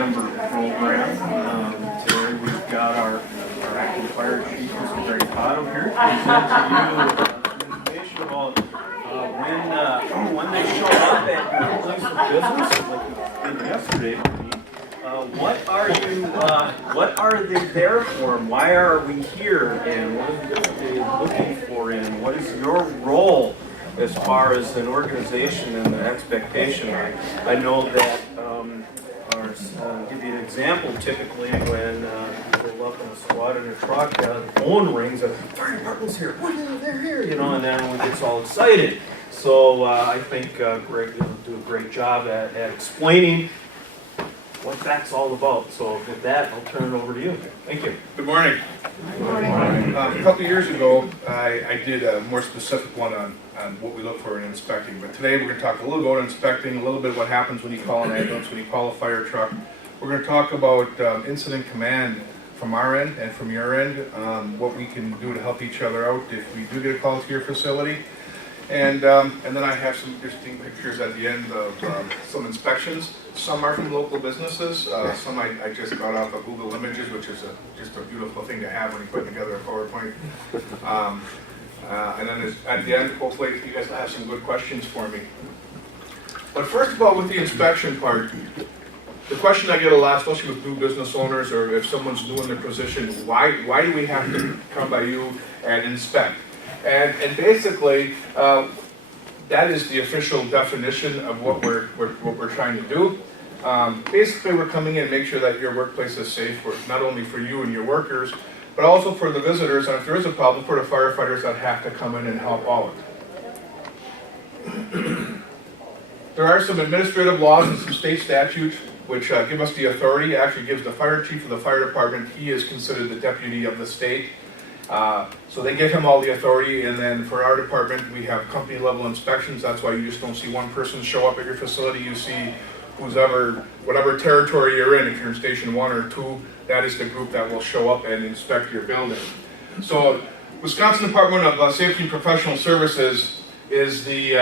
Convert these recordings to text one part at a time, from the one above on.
December program. Today we've got our acting fire chief, Mr. Gregg Kadow, here to present to you some information about when they show up at your place of business, like we did yesterday. What are they there for? Why are we here? And what are they looking for? And what is your role as far as an organization and the expectation? I know that, give you an example, typically when you pull up in a squad in a truck, the phone rings, the fire department's here, they're here, and then everyone gets all excited. So I think Gregg will do a great job at explaining what that's all about. So with that, I'll turn it over to you. Thank you. Good morning. Good morning. A couple of years ago, I did a more specific one on what we look for in inspecting. But today we're going to talk a little about inspecting, a little bit what happens when you call an ambulance, when you call a fire truck. We're going to talk about incident command from our end and from your end, what we can do to help each other out if we do get a call to your facility. And then I have some interesting pictures at the end of some inspections. Some are from local businesses. Some I just got off of Google Images, which is just a beautiful thing to have when you put together a PowerPoint. And then at the end, hopefully you guys will have some good questions for me. But first of all, with the inspection part, the question I get a lot, especially with new business owners or if someone's new in their position, why do we have to come by you and inspect? And basically, that is the official definition of what we're trying to do. Basically, we're coming in and make sure that your workplace is safe, not only for you and your workers, but also for the visitors, and if there is a problem, for the firefighters that have to come in and help out. There are some administrative laws and some state statutes which give us the authority. Actually gives the fire chief of the fire department, he is considered the deputy of the state. So they give him all the authority, and then for our department, we have company level inspections. That's why you just don't see one person show up at your facility. You see whatever territory you're in. If you're in station 1 or 2, that is the group that will show up and inspect your building. So Wisconsin Department of Safety and Professional Services is the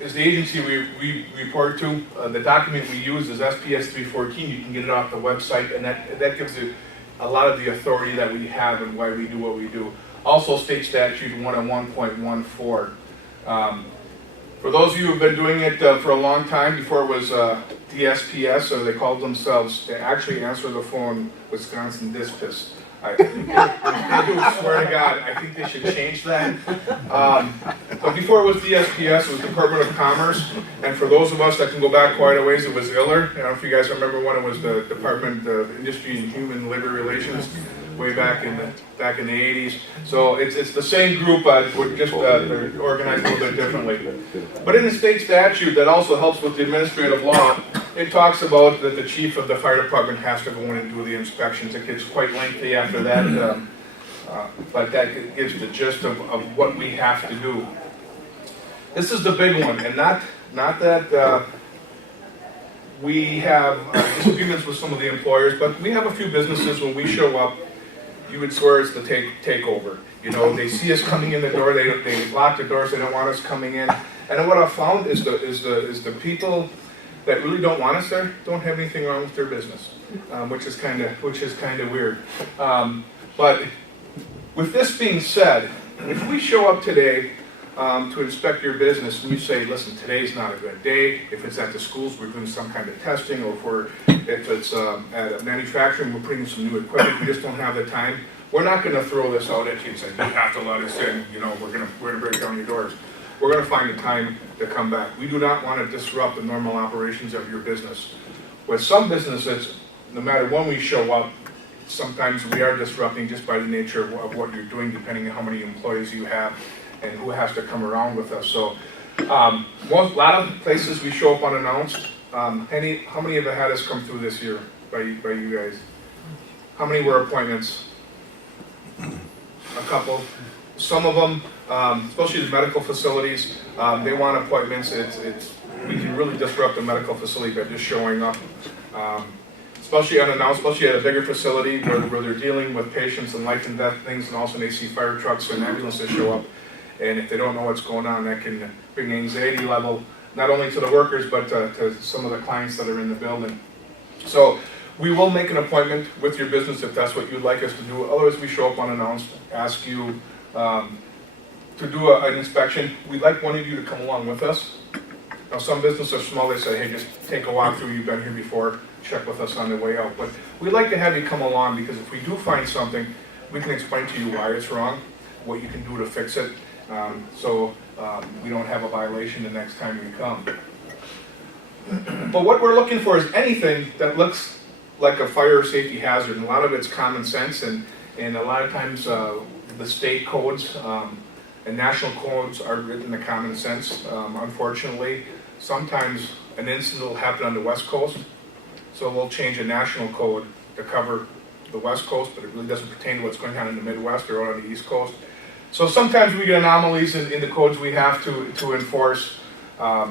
agency we report to. The document we use is SPS 314. You can get it off the website, and that gives you a lot of the authority that we have and why we do what we do. Also state statute 101.14. For those of you who have been doing it for a long time, before it was DSPS, or they called themselves, they actually answer the phone Wisconsin Dispatch. I swear to God, I think they should change that. But before it was DSPS, it was Department of Commerce. And for those of us that can go back quite a ways, it was ILR. I don't know if you guys remember when it was the Department of Industry and Human Labor Relations, way back in the 80s. So it's the same group, we're just they're organized a little bit differently. But in the state statute that also helps with the administrative law, it talks about that the chief of the fire department has to go in and do the inspections. It gets quite lengthy after that, but that gives the gist of what we have to do. This is the big one, and not that we have disagreements with some of the employers, but we have a few businesses when we show up, you would swear it's the takeover. They see us coming in the door, they lock the doors, they don't want us coming in. And what I've found is the people that really don't want us there don't have anything wrong with their business, which is kind of weird. But with this being said, if we show up today to inspect your business and you say, listen, today's not a good day. If it's at the schools, we're doing some kind of testing, or if it's at a manufacturing, we're putting some new equipment, we just don't have the time. We're not going to throw this out at you and say, you have to let us in, we're going to break down your doors. We're going to find the time to come back. We do not want to disrupt the normal operations of your business. With some businesses, no matter when we show up, sometimes we are disrupting just by the nature of what you're doing, depending on how many employees you have and who has to come around with us. So a lot of places we show up unannounced. How many have had us come through this year by you guys? How many were appointments? A couple. Some of them, especially the medical facilities, they want appointments. We can really disrupt the medical facility by just showing up. Especially unannounced, especially at a bigger facility where they're dealing with patients and life and death things, and also they see fire trucks and ambulances show up. And if they don't know what's going on, that can bring anxiety level, not only to the workers, but to some of the clients that are in the building. So we will make an appointment with your business if that's what you'd like us to do. Otherwise, we show up unannounced, ask you to do an inspection. We'd like one of you to come along with us. Now, some businesses are small, they say, hey, just take a walk through, you've been here before, check with us on the way out. But we'd like to have you come along because if we do find something, we can explain to you why it's wrong, what you can do to fix it, so we don't have a violation the next time we come. But what we're looking for is anything that looks like a fire or safety hazard, and a lot of it's common sense, and a lot of times the state codes and national codes are written in common sense. Unfortunately, sometimes an incident will happen on the West Coast, so we'll change a national code to cover the West Coast, but it really doesn't pertain to what's going on in the Midwest or out on the East Coast. So sometimes we get anomalies in the codes we have to enforce. But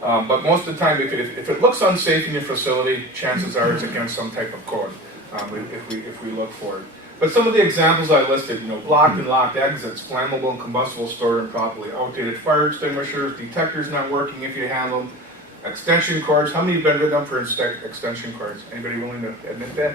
most of the time, if it looks unsafe in your facility, chances are it's against some type of code, if we look for it. But some of the examples I listed, blocked and locked exits, flammable and combustible stored improperly, outdated fire extinguishers, detectors not working if you have them, extension cords. How many have been written up for extension cords? Anybody willing to admit that?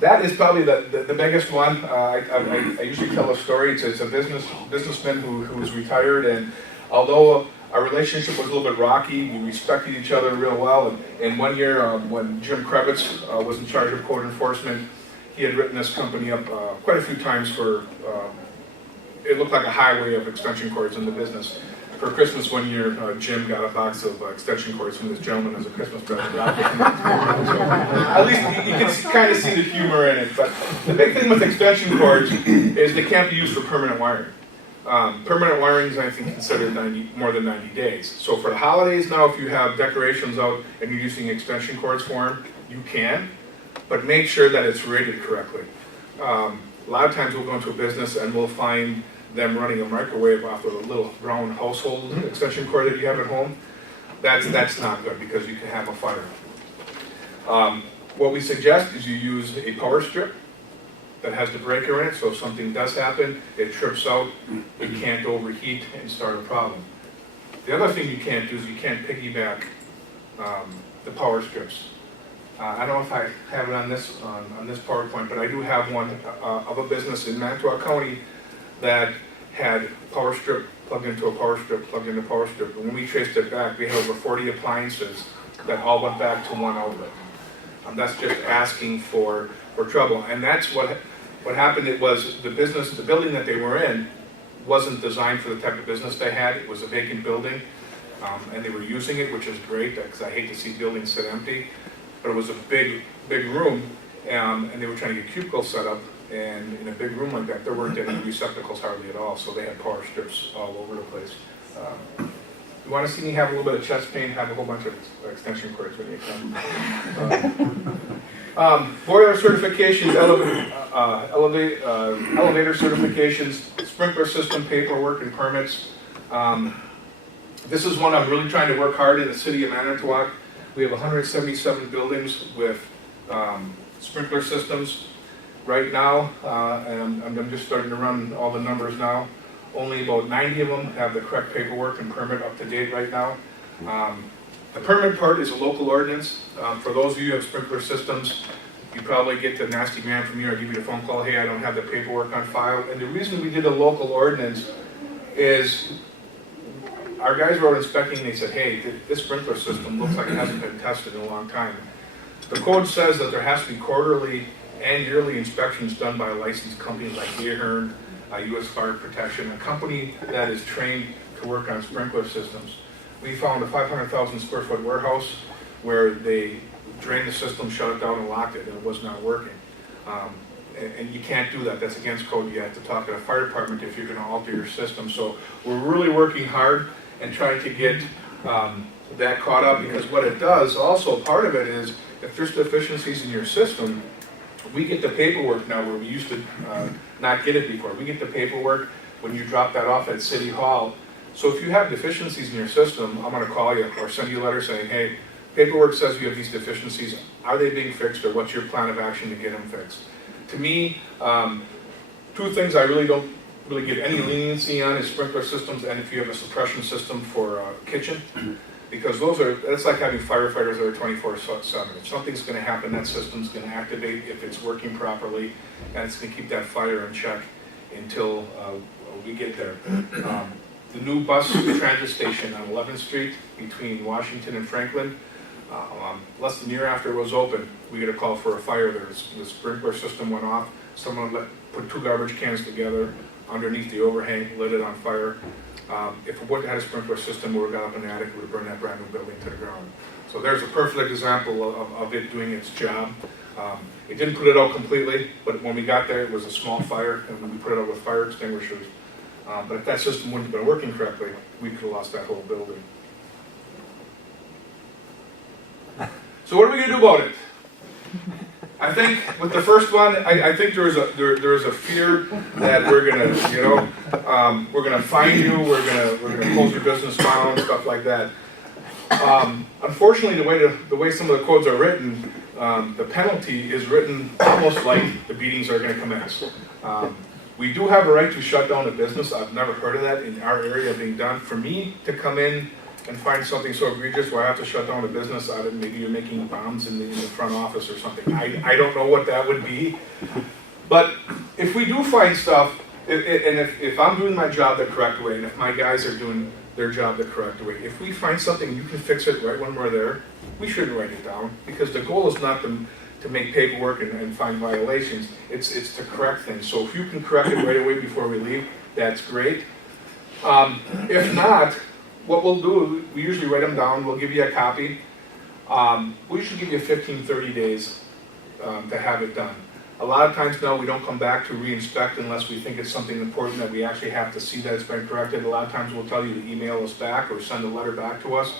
That is probably the biggest one. I usually tell a story. It's a businessman who was retired, and although our relationship was a little bit rocky, we respected each other real well. And one year, when Jim Krebitz was in charge of code enforcement, he had written this company up quite a few times for, it looked like a highway of extension cords in the business. For Christmas one year, Jim got a box of extension cords from this gentleman as a Christmas present. So, at least you can kind of see the humor in it. But the big thing with extension cords is they can't be used for permanent wiring. Permanent wiring is, I think, considered more than 90 days. So for the holidays now, if you have decorations out and you're using extension cords for them, you can, but make sure that it's rated correctly. A lot of times we'll go into a business and we'll find them running a microwave off of a little brown household extension cord that you have at home. That's not good because you can have a fire. What we suggest is you use a power strip that has the breaker in it, so if something does happen, it trips out, it can't overheat and start a problem. The other thing you can't do is you can't piggyback the power strips. I don't know if I have it on this PowerPoint, but I do have one of a business in Manitowoc County that had power strip plugged into a power strip, plugged into a power strip. And when we traced it back, we had over 40 appliances that all went back to one outlet. That's just asking for trouble. And that's what happened. It was the building that they were in wasn't designed for the type of business they had. It was a vacant building, and they were using it, which is great because I hate to see buildings sit empty. But it was a big room, and they were trying to get cubicles set up. And in a big room like that, there weren't any receptacles hardly at all, so they had power strips all over the place. You want to see me have a little bit of chest pain, have a whole bunch of extension cords when you come. Boiler certifications, elevator certifications, sprinkler system paperwork and permits. This is one I'm really trying to work hard in the city of Manitowoc. We have 177 buildings with sprinkler systems. Right now, and I'm just starting to run all the numbers now, only about 90 of them have the correct paperwork and permit up to date right now. The permit part is a local ordinance. For those of you who have sprinkler systems, you probably get the nasty gram from me or give you the phone call, hey, I don't have the paperwork on file. And the reason we did a local ordinance is our guys were out inspecting and they said, hey, this sprinkler system looks like it hasn't been tested in a long time. The code says that there has to be quarterly and yearly inspections done by licensed companies like Ahern, U.S. Fire Protection, a company that is trained to work on sprinkler systems. We found a 500,000 square foot warehouse where they drained the system, shut it down, and locked it, and it was not working. And you can't do that. That's against code. You have to talk to the fire department if you're going to alter your system. So we're really working hard and trying to get that caught up, because what it does, also part of it is, if there's deficiencies in your system, we get the paperwork now where we used to not get it before. We get the paperwork when you drop that off at City Hall. So if you have deficiencies in your system, I'm going to call you or send you a letter saying, hey, paperwork says you have these deficiencies. Are they being fixed, or what's your plan of action to get them fixed? To me, two things I really don't give any leniency on is sprinkler systems, and if you have a suppression system for a kitchen. Because that's like having firefighters that are 24/7. If something's going to happen, that system's going to activate if it's working properly, and it's going to keep that fire in check until we get there. The new bus transit station on 11th Street between Washington and Franklin, less than a year after it was open, we get a call for a fire there. The sprinkler system went off. Someone put 2 garbage cans together underneath the overhang, lit it on fire. If it wouldn't have had a sprinkler system, we would have got up in the attic, we would have burned that brand new building to the ground. So there's a perfect example of it doing its job. It didn't put it out completely, but when we got there, it was a small fire, and we put it out with fire extinguishers. But if that system wouldn't have been working correctly, we could have lost that whole building. So what are we going to do about it? I think with the first one, I think there is a fear that we're gonna fine you, we're gonna close your business down, stuff like that. Unfortunately, the way some of the codes are written, the penalty is written almost like the beatings are going to commence. We do have a right to shut down a business. I've never heard of that in our area being done. For me to come in and find something so egregious where I have to shut down a business, maybe you're making bombs in the front office or something. I don't know what that would be. But if we do find stuff, if I'm doing my job the correct way, and if my guys are doing their job the correct way, if we find something, you can fix it right when we're there, we shouldn't write it down, because the goal is not to make paperwork and find violations. It's to correct things. So if you can correct it right away before we leave, that's great. If not, what we'll do, we usually write them down, we'll give you a copy. We usually give you 15, 30 days to have it done. A lot of times now we don't come back to re-inspect unless we think it's something important that we actually have to see that it's been corrected. A lot of times we'll tell you to email us back or send a letter back to us,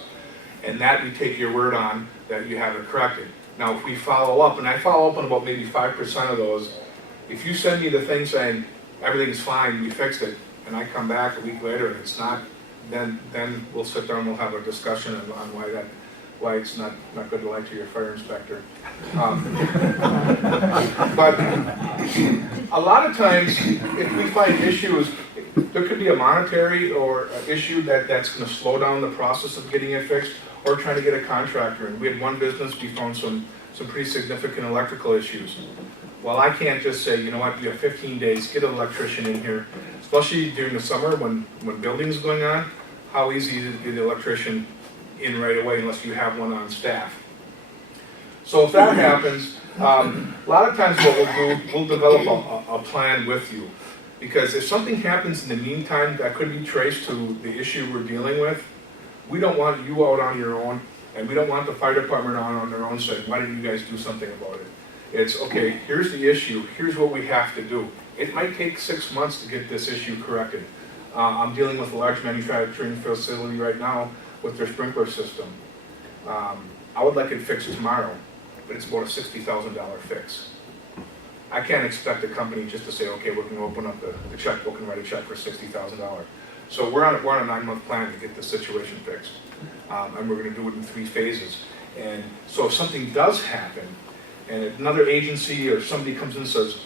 and that we take your word on that you have it corrected. Now if we follow up, and I follow up on about maybe 5% of those, if you send me the thing saying everything's fine, we fixed it, and I come back a week later and it's not, then we'll sit down and we'll have a discussion on why it's not good to lie to your fire inspector. But a lot of times, if we find issues, there could be a monetary or an issue that's going to slow down the process of getting it fixed, or trying to get a contractor in. We had one business, we found some pretty significant electrical issues. Well, I can't just say, you know what, you have 15 days, get an electrician in here, especially during the summer when building's going on. How easy is it to get an electrician in right away unless you have one on staff? So if that happens, a lot of times what we'll do, we'll develop a plan with you. Because if something happens in the meantime that could be traced to the issue we're dealing with, we don't want you out on your own, and we don't want the fire department out on their own saying, why didn't you guys do something about it? It's, okay, here's the issue, here's what we have to do. It might take 6 months to get this issue corrected. I'm dealing with a large manufacturing facility right now with their sprinkler system. I would like it fixed tomorrow, but it's about a $60,000 fix. I can't expect a company just to say, okay, we're going to open up the checkbook and write a check for $60,000. So we're on a 9-month plan to get this situation fixed. And we're going to do it in 3 phases. And so if something does happen, and another agency or somebody comes in and says,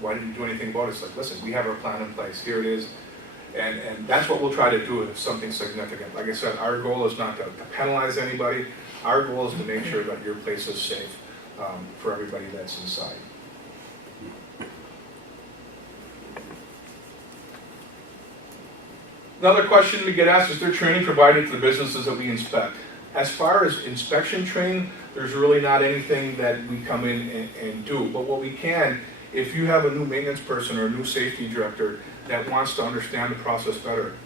why didn't you do anything about it? It's like, listen, we have our plan in place, here it is. And that's what we'll try to do if something's significant. Like I said, our goal is not to penalize anybody. Our goal is to make sure that your place is safe for everybody that's inside. Another question we get asked is there training provided to the businesses that we inspect? As far as inspection training, there's really not anything that we come in and do. But what we can, if you have a new maintenance person or a new safety director that wants to understand the process better,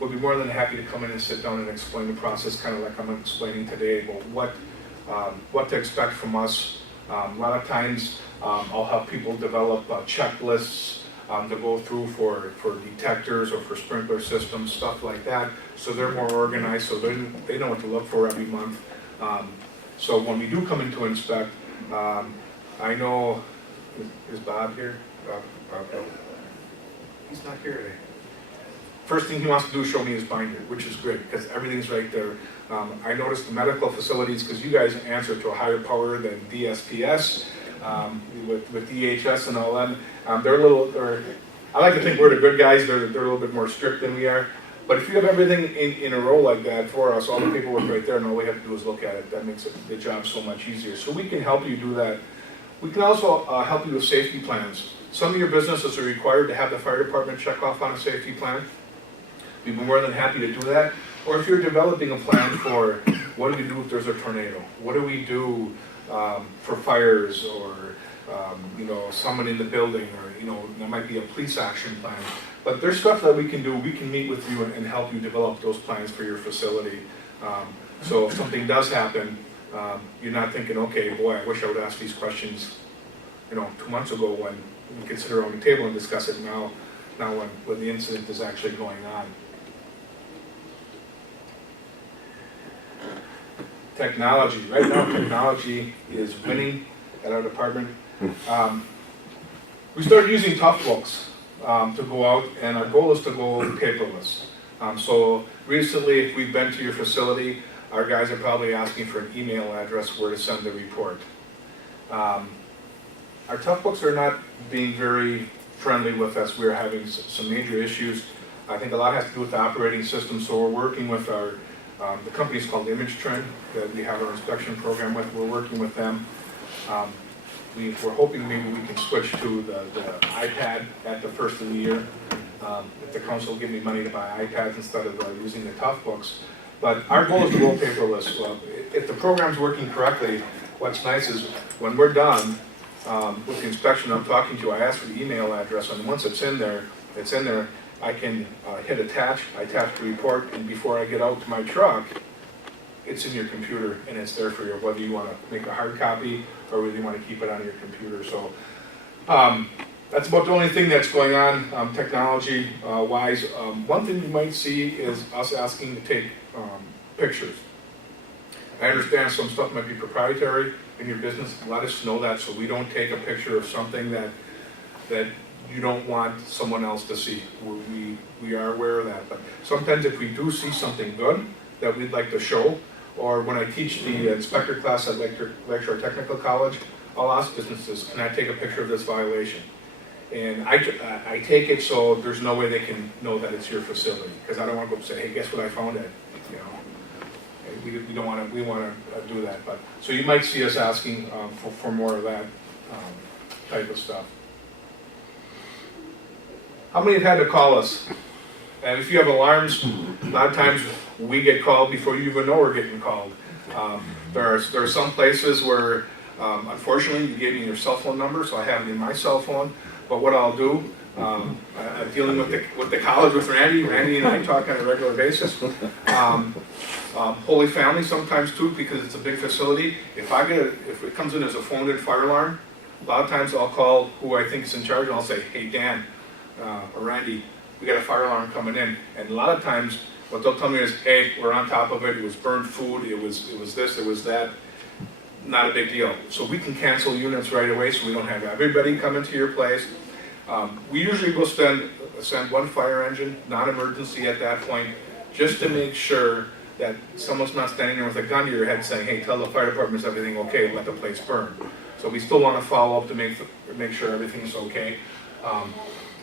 we'll be more than happy to come in and sit down and explain the process, kind of like I'm explaining today, about what to expect from us. A lot of times I'll help people develop checklists to go through for detectors or for sprinkler systems, stuff like that, so they're more organized, so they know what to look for every month. So when we do come in to inspect, I know, is Bob here? Bob, he's not here today. First thing he wants to do is show me his binder, which is great, because everything's right there. I noticed the medical facilities, because you guys answer to a higher power than DSPS, with DHS and all that. I like to think we're the good guys. They're a little bit more strict than we are. But if you have everything in a row like that for us, all the paperwork right there, and all we have to do is look at it, that makes the job so much easier. So we can help you do that. We can also help you with safety plans. Some of your businesses are required to have the fire department check off on a safety plan. We'd be more than happy to do that. Or if you're developing a plan for what do we do if there's a tornado? What do we do for fires, or someone in the building, or there might be a police action plan. But there's stuff that we can do. We can meet with you and help you develop those plans for your facility. So if something does happen, you're not thinking, okay, boy, I wish I would ask these questions 2 months ago when we could sit around the table and discuss it now when the incident is actually going on. Technology. Right now, technology is winning at our department. We started using tough books to go out, and our goal is to go paperless. So recently, if we've been to your facility, our guys are probably asking for an email address where to send the report. Our tough books are not being very friendly with us. We're having some major issues. I think a lot has to do with the operating system, so we're working with the company's called Image Trend that we have our inspection program with. We're working with them. We're hoping maybe we can switch to the iPad at the first of the year. If the council will give me money to buy iPads instead of using the tough books. But our goal is to go paperless. If the program's working correctly, what's nice is when we're done with the inspection I'm talking to, I ask for the email address, and once it's in there, I can hit attach, I attach the report, and before I get out to my truck, it's in your computer and it's there for you, whether you want to make a hard copy or whether you want to keep it on your computer. So that's about the only thing that's going on technology wise. One thing you might see is us asking to take pictures. I understand some stuff might be proprietary in your business. Let us know that so we don't take a picture of something that you don't want someone else to see. We are aware of that. But sometimes if we do see something good that we'd like to show, or when I teach the inspector class at Lakeshore Technical College, I'll ask businesses, can I take a picture of this violation? And I take it so there's no way they can know that it's your facility, because I don't want to go say, hey, guess what I found it? We don't want to. We want to do that. But so you might see us asking for more of that type of stuff. How many have had to call us? And if you have alarms, a lot of times we get called before you even know we're getting called. There are some places where, unfortunately, you gave me your cell phone number, so I have it in my cell phone. But what I'll do, I'm dealing with the college with Randy. Randy and I talk on a regular basis. Holy Family sometimes too, because it's a big facility. If it comes in as a phoned-in fire alarm, a lot of times I'll call who I think is in charge, and I'll say, hey, Dan or Randy, we got a fire alarm coming in. And a lot of times what they'll tell me is, hey, we're on top of it. It was burned food. It was this. It was that. Not a big deal. So we can cancel units right away, so we don't have everybody come into your place. We usually will send one fire engine, non-emergency at that point, just to make sure that someone's not standing there with a gun to your head saying, hey, tell the fire department is everything okay, let the place burn. So we still want to follow up to make sure everything's okay.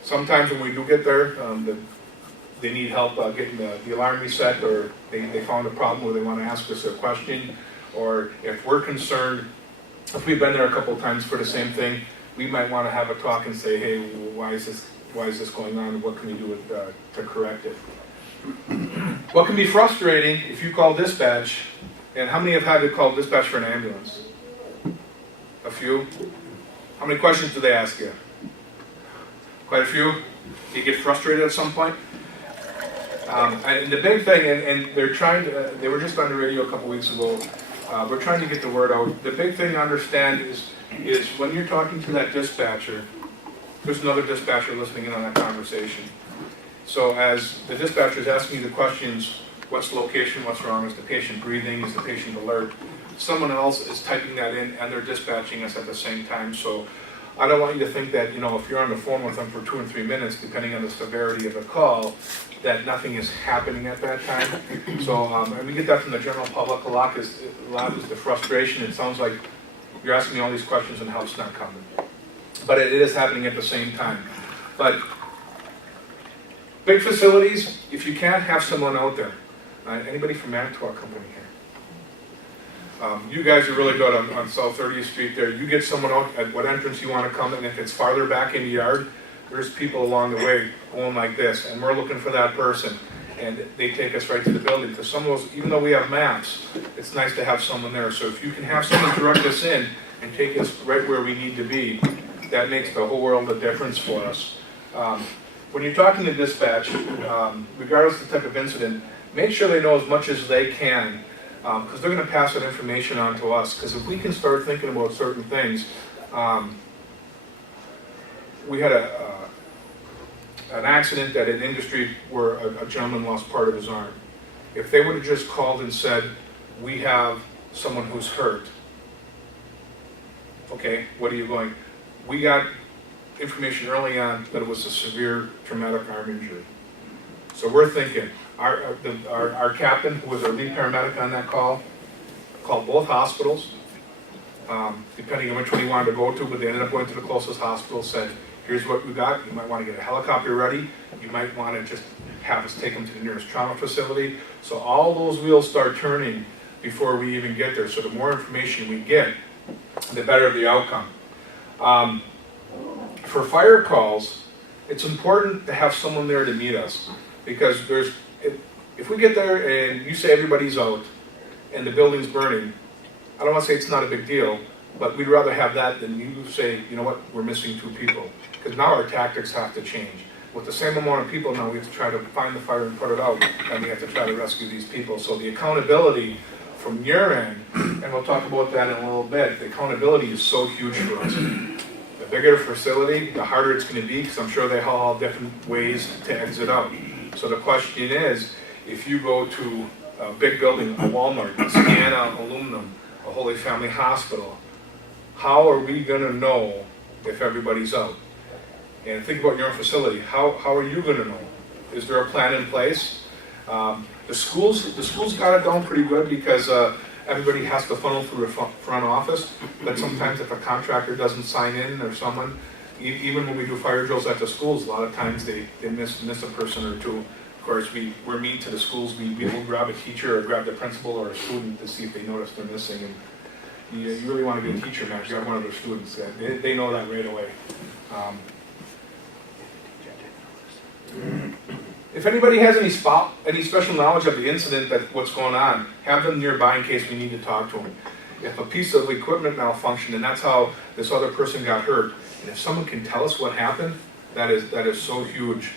Sometimes when we do get there, they need help getting the alarm reset, or they found a problem where they want to ask us a question, or if we're concerned, if we've been there a couple of times for the same thing, we might want to have a talk and say, hey, why is this going on, and what can we do to correct it? What can be frustrating if you call dispatch, and how many have had to call dispatch for an ambulance? A few? How many questions do they ask you? Quite a few? Do you get frustrated at some point? And the big thing, and they were just on the radio a couple weeks ago, we're trying to get the word out. The big thing to understand is when you're talking to that dispatcher, there's another dispatcher listening in on that conversation. So as the dispatcher is asking you the questions, what's the location, what's wrong, is the patient breathing, is the patient alert, someone else is typing that in and they're dispatching us at the same time. So I don't want you to think that, if you're on the phone with them for 2 or 3 minutes, depending on the severity of the call, that nothing is happening at that time. So and we get that from the general public. A lot is the frustration. It sounds like you're asking me all these questions and help's not coming. But it is happening at the same time. But Big facilities, if you can't have someone out there. Anybody from Manitowoc Company here? You guys are really good on South 30th Street there. You get someone out at what entrance you want to come, and if it's farther back in the yard, there's people along the way going like this, and we're looking for that person. And they take us right to the building. Because some of those, even though we have maps, it's nice to have someone there. So if you can have someone direct us in and take us right where we need to be, that makes the whole world of difference for us. When you're talking to dispatch, regardless of the type of incident, make sure they know as much as they can, because they're going to pass that information on to us. Because if we can start thinking about certain things, we had an accident at an industry where a gentleman lost part of his arm. If they would have just called and said, we have someone who's hurt, okay, what are you going? We got information early on that it was a severe traumatic arm injury. So we're thinking, our captain, who was our lead paramedic on that call, called both hospitals, depending on which one he wanted to go to, but they ended up going to the closest hospital, said, here's what we got. You might want to get a helicopter ready. You might want to just have us take them to the nearest trauma facility. So all those wheels start turning before we even get there. So the more information we get, the better the outcome. For fire calls, it's important to have someone there to meet us, because if we get there and you say everybody's out and the building's burning, I don't want to say it's not a big deal, but we'd rather have that than you say, you know what, we're missing 2 people. Because now our tactics have to change. With the same amount of people now, we have to try to find the fire and put it out, and we have to try to rescue these people. So the accountability from your end, and we'll talk about that in a little bit, the accountability is so huge for us. The bigger the facility, the harder it's going to be, because I'm sure they all have different ways to exit out. So the question is, if you go to a big building, a Walmart, a Sienna Aluminum, a Holy Family Hospital, how are we going to know if everybody's out? And think about your own facility. How are you going to know? Is there a plan in place? The schools got it down pretty good, because everybody has to funnel through the front office. But sometimes if a contractor doesn't sign in, or someone, even when we do fire drills at the schools, a lot of times they miss a person or two. Of course, we're mean to the schools. We will grab a teacher or grab the principal or a student to see if they notice they're missing. And you really want to get a teacher match. You have one of their students. They know that right away. If anybody has any special knowledge of the incident, that what's going on, have them nearby in case we need to talk to them. If a piece of equipment malfunctioned, and that's how this other person got hurt, and if someone can tell us what happened, that is so huge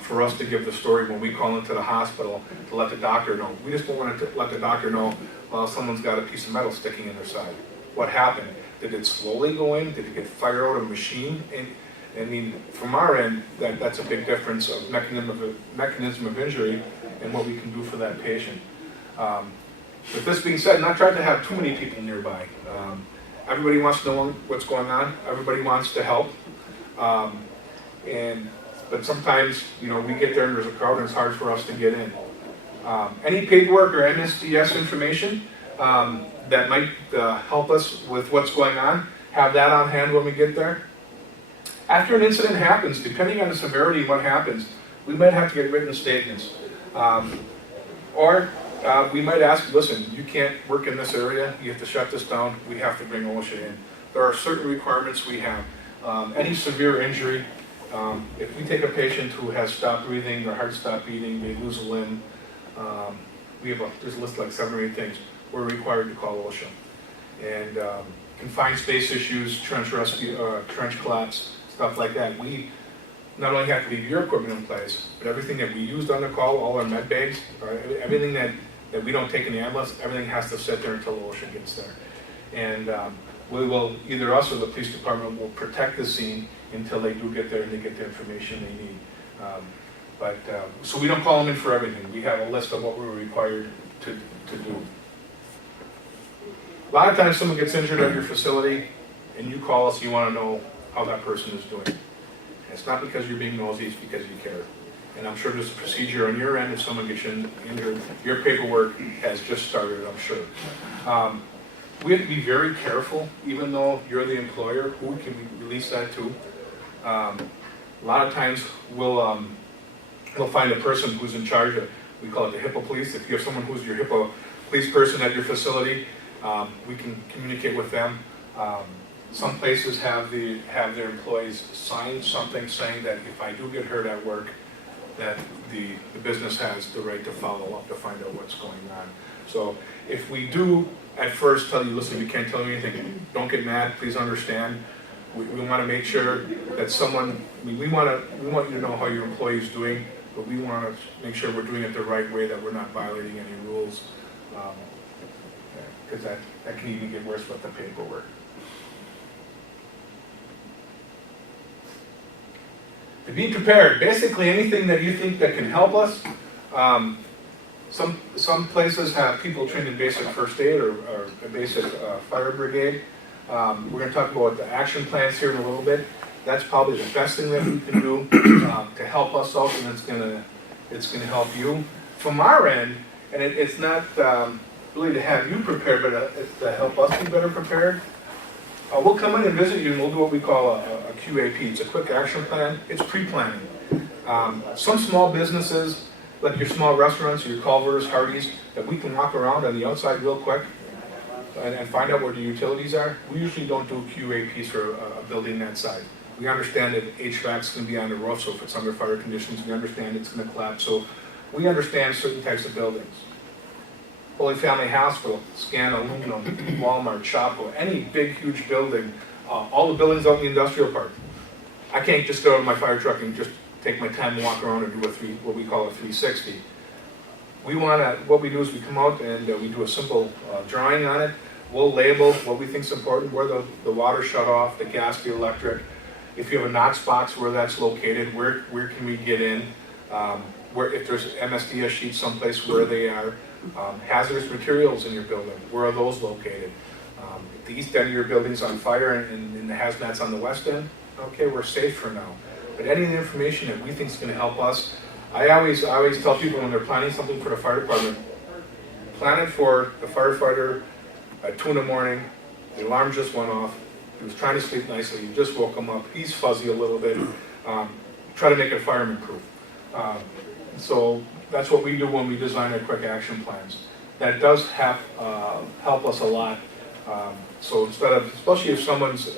for us to give the story when we call into the hospital to let the doctor know. We just don't want to let the doctor know, well, someone's got a piece of metal sticking in their side. What happened? Did it slowly go in? Did it get fired out of a machine? And I mean, from our end, that's a big difference of mechanism of injury and what we can do for that patient. With this being said, not trying to have too many people nearby. Everybody wants to know what's going on. Everybody wants to help. But sometimes, we get there and there's a crowd and it's hard for us to get in. Any paperwork or MSDS information that might help us with what's going on, have that on hand when we get there. After an incident happens, depending on the severity of what happens, we might have to get written statements. Or we might ask, listen, you can't work in this area, you have to shut this down, we have to bring OSHA in. There are certain requirements we have. Any severe injury, if we take a patient who has stopped breathing, their heart stopped beating, they lose a limb, there's a list like 7 or 8 things, we're required to call OSHA. And confined space issues, trench rescue, trench collapse, stuff like that. We not only have to leave your equipment in place, but everything that we used on the call, all our med bags, everything that we don't take in the ambulance, everything has to sit there until OSHA gets there. And we will, either us or the police department will protect the scene until they do get there and they get the information they need. So we don't call them in for everything. We have a list of what we're required to do. A lot of times someone gets injured at your facility and you call us and you want to know how that person is doing. And it's not because you're being nosy, it's because you care. And I'm sure there's a procedure on your end if someone gets injured. Your paperwork has just started, I'm sure. We have to be very careful, even though you're the employer, who can we release that to. A lot of times we'll We'll find a person who's in charge of, we call it the HIPAA police. If you have someone who's your HIPAA police person at your facility, we can communicate with them. Some places have their employees sign something saying that if I do get hurt at work, that the business has the right to follow up to find out what's going on. So if we do at first tell you, listen, you can't tell me anything, don't get mad, please understand. We want to make sure that someone, we want you to know how your employee is doing, but we want to make sure we're doing it the right way, that we're not violating any rules, because that can even get worse with the paperwork. To be prepared, basically anything that you think that can help us. Some places have people trained in basic first aid or a basic fire brigade. We're going to talk about the action plans here in a little bit. That's probably the best thing that we can do to help us out, and it's going to help you. From our end, and it's not really to have you prepared, but it's to help us be better prepared. We'll come in and visit you, and we'll do what we call a QAP. It's a quick action plan. It's pre-planning. Some small businesses, like your small restaurants, your Culver's, Hardee's, that we can walk around on the outside real quick and find out where the utilities are. We usually don't do QAPs for a building that size. We understand that HVAC's going to be on the roof, so if it's under fire conditions, we understand it's going to collapse. So we understand certain types of buildings. Holy Family Hospital, Scan Aluminum, Walmart, Shopko, any big, huge building, all the buildings out in the industrial park. I can't just go to my fire truck and just take my time and walk around and do what we call a 360. What we do is we come out and we do a simple drawing on it. We'll label what we think is important, where the water shut off, the gas, the electric. If you have a Knox box, where that's located, where can we get in? If there's MSDS sheets someplace, where they are. Hazardous materials in your building, where are those located? If the east end of your building's on fire and the hazmat's on the west end, okay, we're safe for now. But any of the information that we think is going to help us, I always tell people when they're planning something for the fire department, plan it for the firefighter at 2 in the morning, the alarm just went off, he was trying to sleep nicely, you just woke him up, he's fuzzy a little bit, try to make it fireman proof. So that's what we do when we design our quick action plans. That does help us a lot. So instead of, especially if someone's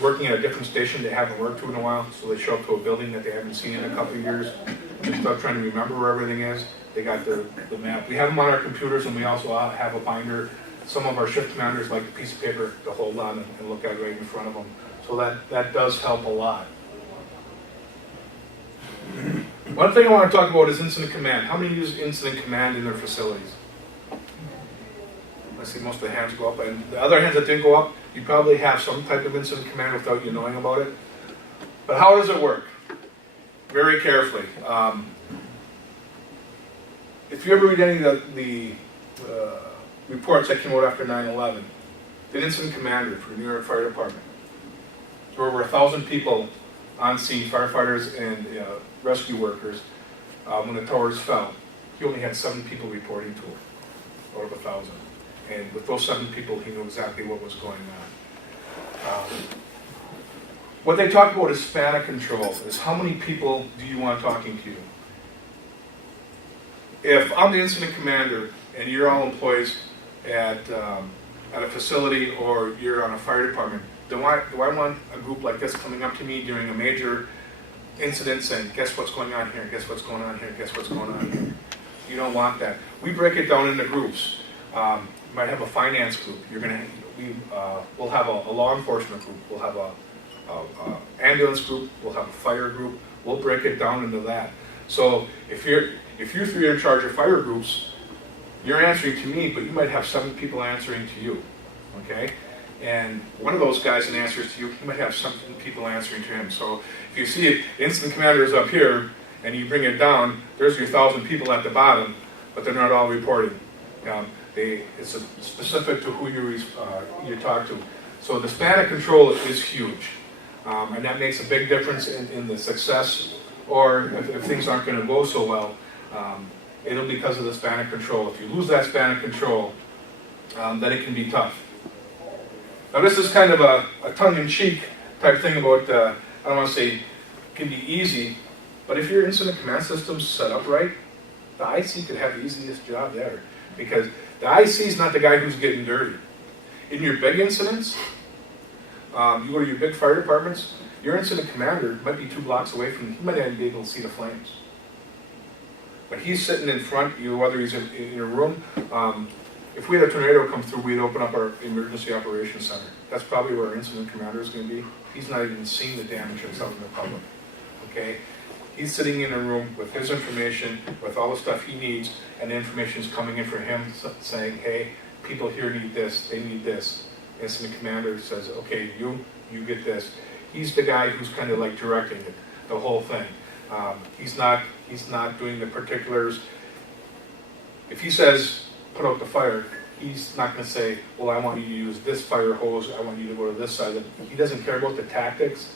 working at a different station they haven't worked to in a while, so they show up to a building that they haven't seen in a couple of years, they start trying to remember where everything is, they got the map. We have them on our computers, and we also have a binder. Some of our shift commanders like a piece of paper to hold on and look at right in front of them. So that does help a lot. One thing I want to talk about is incident command. How many use incident command in their facilities? I see most of the hands go up, and the other hands that didn't go up, you probably have some type of incident command without you knowing about it. But how does it work? Very carefully. If you ever read any of the reports that came out after 9/11, the incident commander for the New York Fire Department, there were over 1,000 people on scene, firefighters and rescue workers, when the towers fell. He only had 7 people reporting to him out of 1,000. And with those 7 people, he knew exactly what was going on. What they talk about is span of control, is how many people do you want talking to you? If I'm the incident commander and you're all employees at a facility, or you're on a fire department, do I want a group like this coming up to me during a major incident saying, guess what's going on here, guess what's going on here, guess what's going on here? You don't want that. We break it down into groups. You might have a finance group. We'll have a law enforcement group. We'll have a ambulance group. We'll have a fire group. We'll break it down into that. So if you 3 are in charge of fire groups, you're answering to me, but you might have 7 people answering to you, okay? And one of those guys that answers to you, you might have 7 people answering to him. So if you see the incident commander is up here, and you bring it down, there's your 1,000 people at the bottom, but they're not all reporting. It's specific to who you talk to. So the span of control is huge, and that makes a big difference in the success, or if things aren't going to go so well. It'll be because of the span of control. If you lose that span of control, then it can be tough. Now this is kind of a tongue-in-cheek type thing about, I don't want to say it can be easy, But if your incident command system's set up right, the IC could have the easiest job there. Because the IC is not the guy who's getting dirty. In your big incidents, you go to your big fire departments, your incident commander might be 2 blocks away from you. He might not even be able to see the flames. But he's sitting in front, whether he's in a room. If we had a tornado come through, we'd open up our emergency operations center. That's probably where our incident commander is going to be. He's not even seeing the damage that's out in the public. Okay? He's sitting in a room with his information, with all the stuff he needs, and the information's coming in for him saying, hey, people here need this, they need this. Incident commander says, okay, you get this. He's the guy who's kind of like directing it, the whole thing. He's not doing the particulars. If he says, put out the fire, he's not going to say, well, I want you to use this fire hose, I want you to go to this side. He doesn't care about the tactics.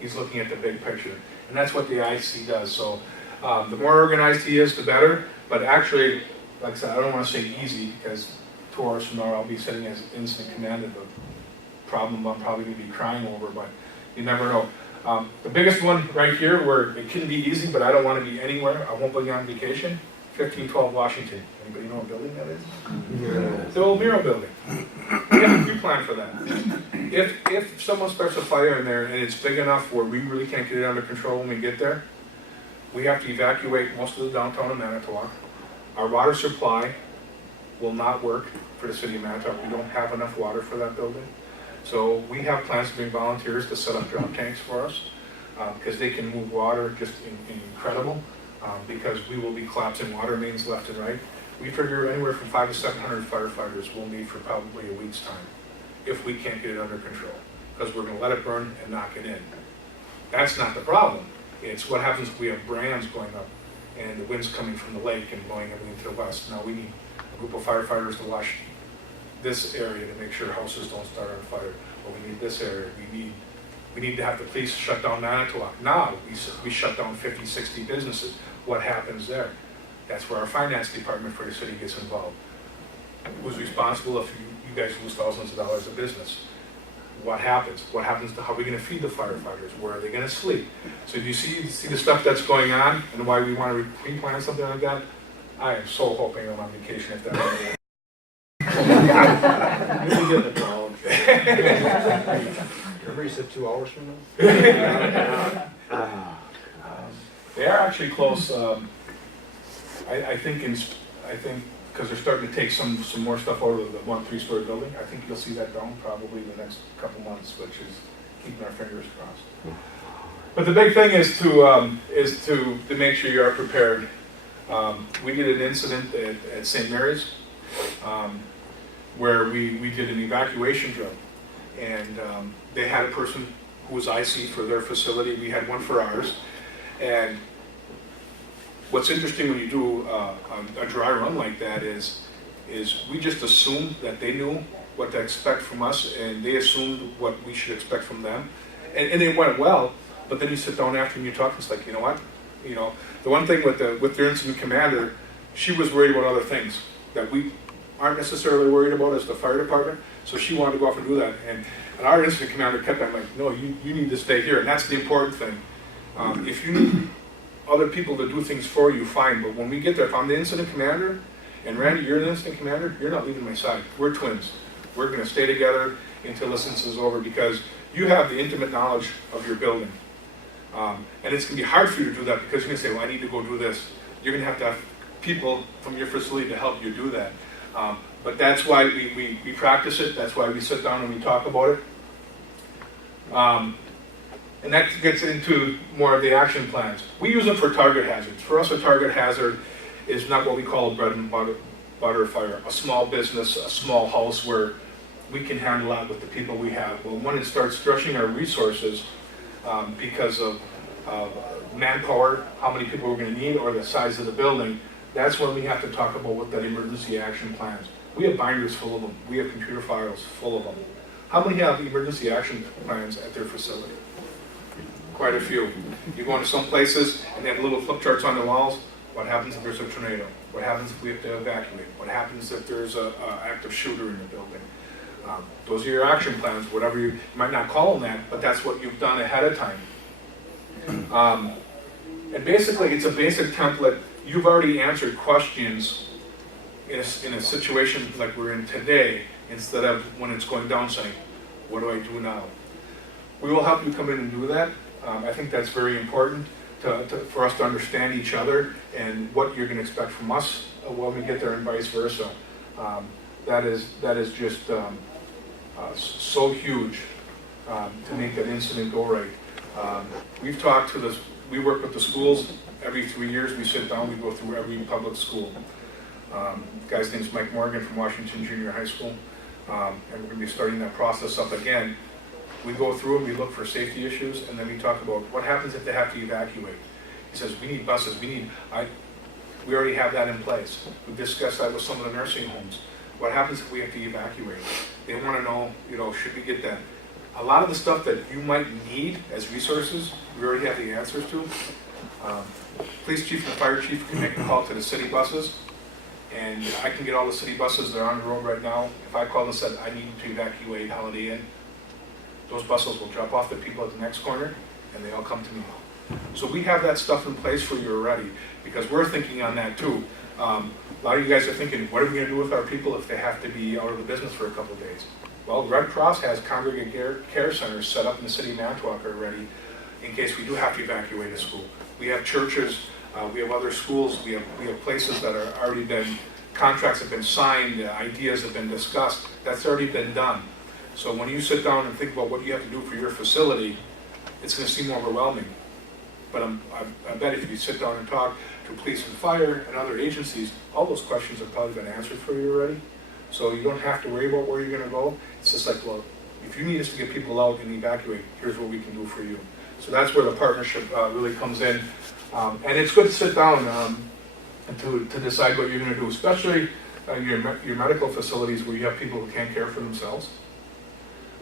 He's looking at the big picture. And that's what the IC does. So the more organized he is, the better. But actually, like I said, I don't want to say easy, because 2 hours from now I'll be sitting as incident commander. The problem I'm probably going to be crying over, but you never know. The biggest one right here, where it can be easy, but I don't want to be anywhere, I won't be on vacation, 1512 Washington. Anybody know what building that is? Yeah. The old Miro building. We have a pre-plan for that. If someone starts a fire in there and it's big enough where we really can't get it under control when we get there, we have to evacuate most of the downtown of Manitowoc. Our water supply will not work for the city of Manitowoc. We don't have enough water for that building. So we have plans to bring volunteers to set up drop tanks for us, because they can move water just incredible, because we will be collapsing water mains left and right. We figure anywhere from 500 to 700 firefighters we'll need for probably a week's time if we can't get it under control, because we're going to let it burn and knock it in. That's not the problem. It's what happens if we have brands going up and the wind's coming from the lake and blowing everything to the west. Now we need a group of firefighters to watch this area to make sure houses don't start on fire. Or we need this area. We need to have the police shut down Manitowoc. Now we shut down 50, 60 businesses. What happens there? That's where our finance department for the city gets involved. Who's responsible if you guys lose thousands of dollars of business? What happens? What happens to how are we going to feed the firefighters? Where are they going to sleep? So do you see the stuff that's going on and why we want to pre-plan something like that? I am so hoping I'm on vacation if that happens. You get the dog. Remember you said 2 hours from now? They are actually close. I think because they're starting to take some more stuff out of the 1 3-story building. I think you'll see that down probably the next couple months, which is keeping our fingers crossed. But the big thing is to make sure you are prepared. We did an incident at St. Mary's where we did an evacuation drill, and they had a person who was IC for their facility. We had one for ours, and what's interesting when you do a dry run like that is we just assumed that they knew what to expect from us, and they assumed what we should expect from them, and it went well. But then you sit down after and you talk, it's like, you know what? You know, the one thing with their incident commander, she was worried about other things that we aren't necessarily worried about as the fire department. So she wanted to go off and do that, and our incident commander kept on like, no, you need to stay here, and that's the important thing. If you need other people to do things for you, fine. But when we get there, if I'm the incident commander, and Randy, you're the incident commander, you're not leaving my side. We're twins. We're going to stay together until this incident is over, because you have the intimate knowledge of your building. And it's going to be hard for you to do that, because you're going to say, well, I need to go do this. You're going to have people from your facility to help you do that. But that's why we practice it. That's why we sit down and we talk about it. And that gets into more of the action plans. We use them for target hazards. For us, a target hazard is not what we call a bread and butter fire. A small business, a small house where we can handle that with the people we have. Well, when it starts stretching our resources because of manpower, how many people we're going to need, or the size of the building, that's when we have to talk about what that emergency action plans. We have binders full of them. We have computer files full of them. How many have emergency action plans at their facility? Quite a few. You go into some places and they have little flip charts on the walls. What happens if there's a tornado? What happens if we have to evacuate? What happens if there's an active shooter in the building? Those are your action plans, whatever you might not call them that, but that's what you've done ahead of time. And basically, it's a basic template. You've already answered questions in a situation like we're in today, instead of when it's going down saying, what do I do now? We will help you come in and do that. I think that's very important for us to understand each other and what you're going to expect from us when we get there and vice versa. That is just so huge to make that incident go right. We've talked to we work with the schools every 3 years. We sit down, we go through every public school. Guy's name's Mike Morgan from Washington Junior High School, and we're going to be starting that process up again. We go through and we look for safety issues, and then we talk about what happens if they have to evacuate. He says, we need buses, we already have that in place. We discussed that with some of the nursing homes. What happens if we have to evacuate? They want to know, should we get that? A lot of the stuff that you might need as resources, we already have the answers to. Police chief and the fire chief can make a call to the city buses, and I can get all the city buses that are on the road right now. If I called and said, I need to evacuate Holiday Inn, those buses will drop off the people at the next corner, and they all come to me. So we have that stuff in place for you already, because we're thinking on that too. A lot of you guys are thinking, what are we going to do with our people if they have to be out of the business for a couple of days? Well, Red Cross has congregate care centers set up in the city of Manitowoc already in case we do have to evacuate a school. We have churches, we have other schools, we have places that are already been, contracts have been signed, ideas have been discussed. That's already been done. So when you sit down and think about what you have to do for your facility, it's going to seem overwhelming. But I bet if you sit down and talk to police and fire and other agencies, all those questions have probably been answered for you already. So you don't have to worry about where you're going to go. It's just like, well, if you need us to get people out and evacuate, here's what we can do for you. So that's where the partnership really comes in. And it's good to sit down and to decide what you're going to do, especially your medical facilities where you have people who can't care for themselves.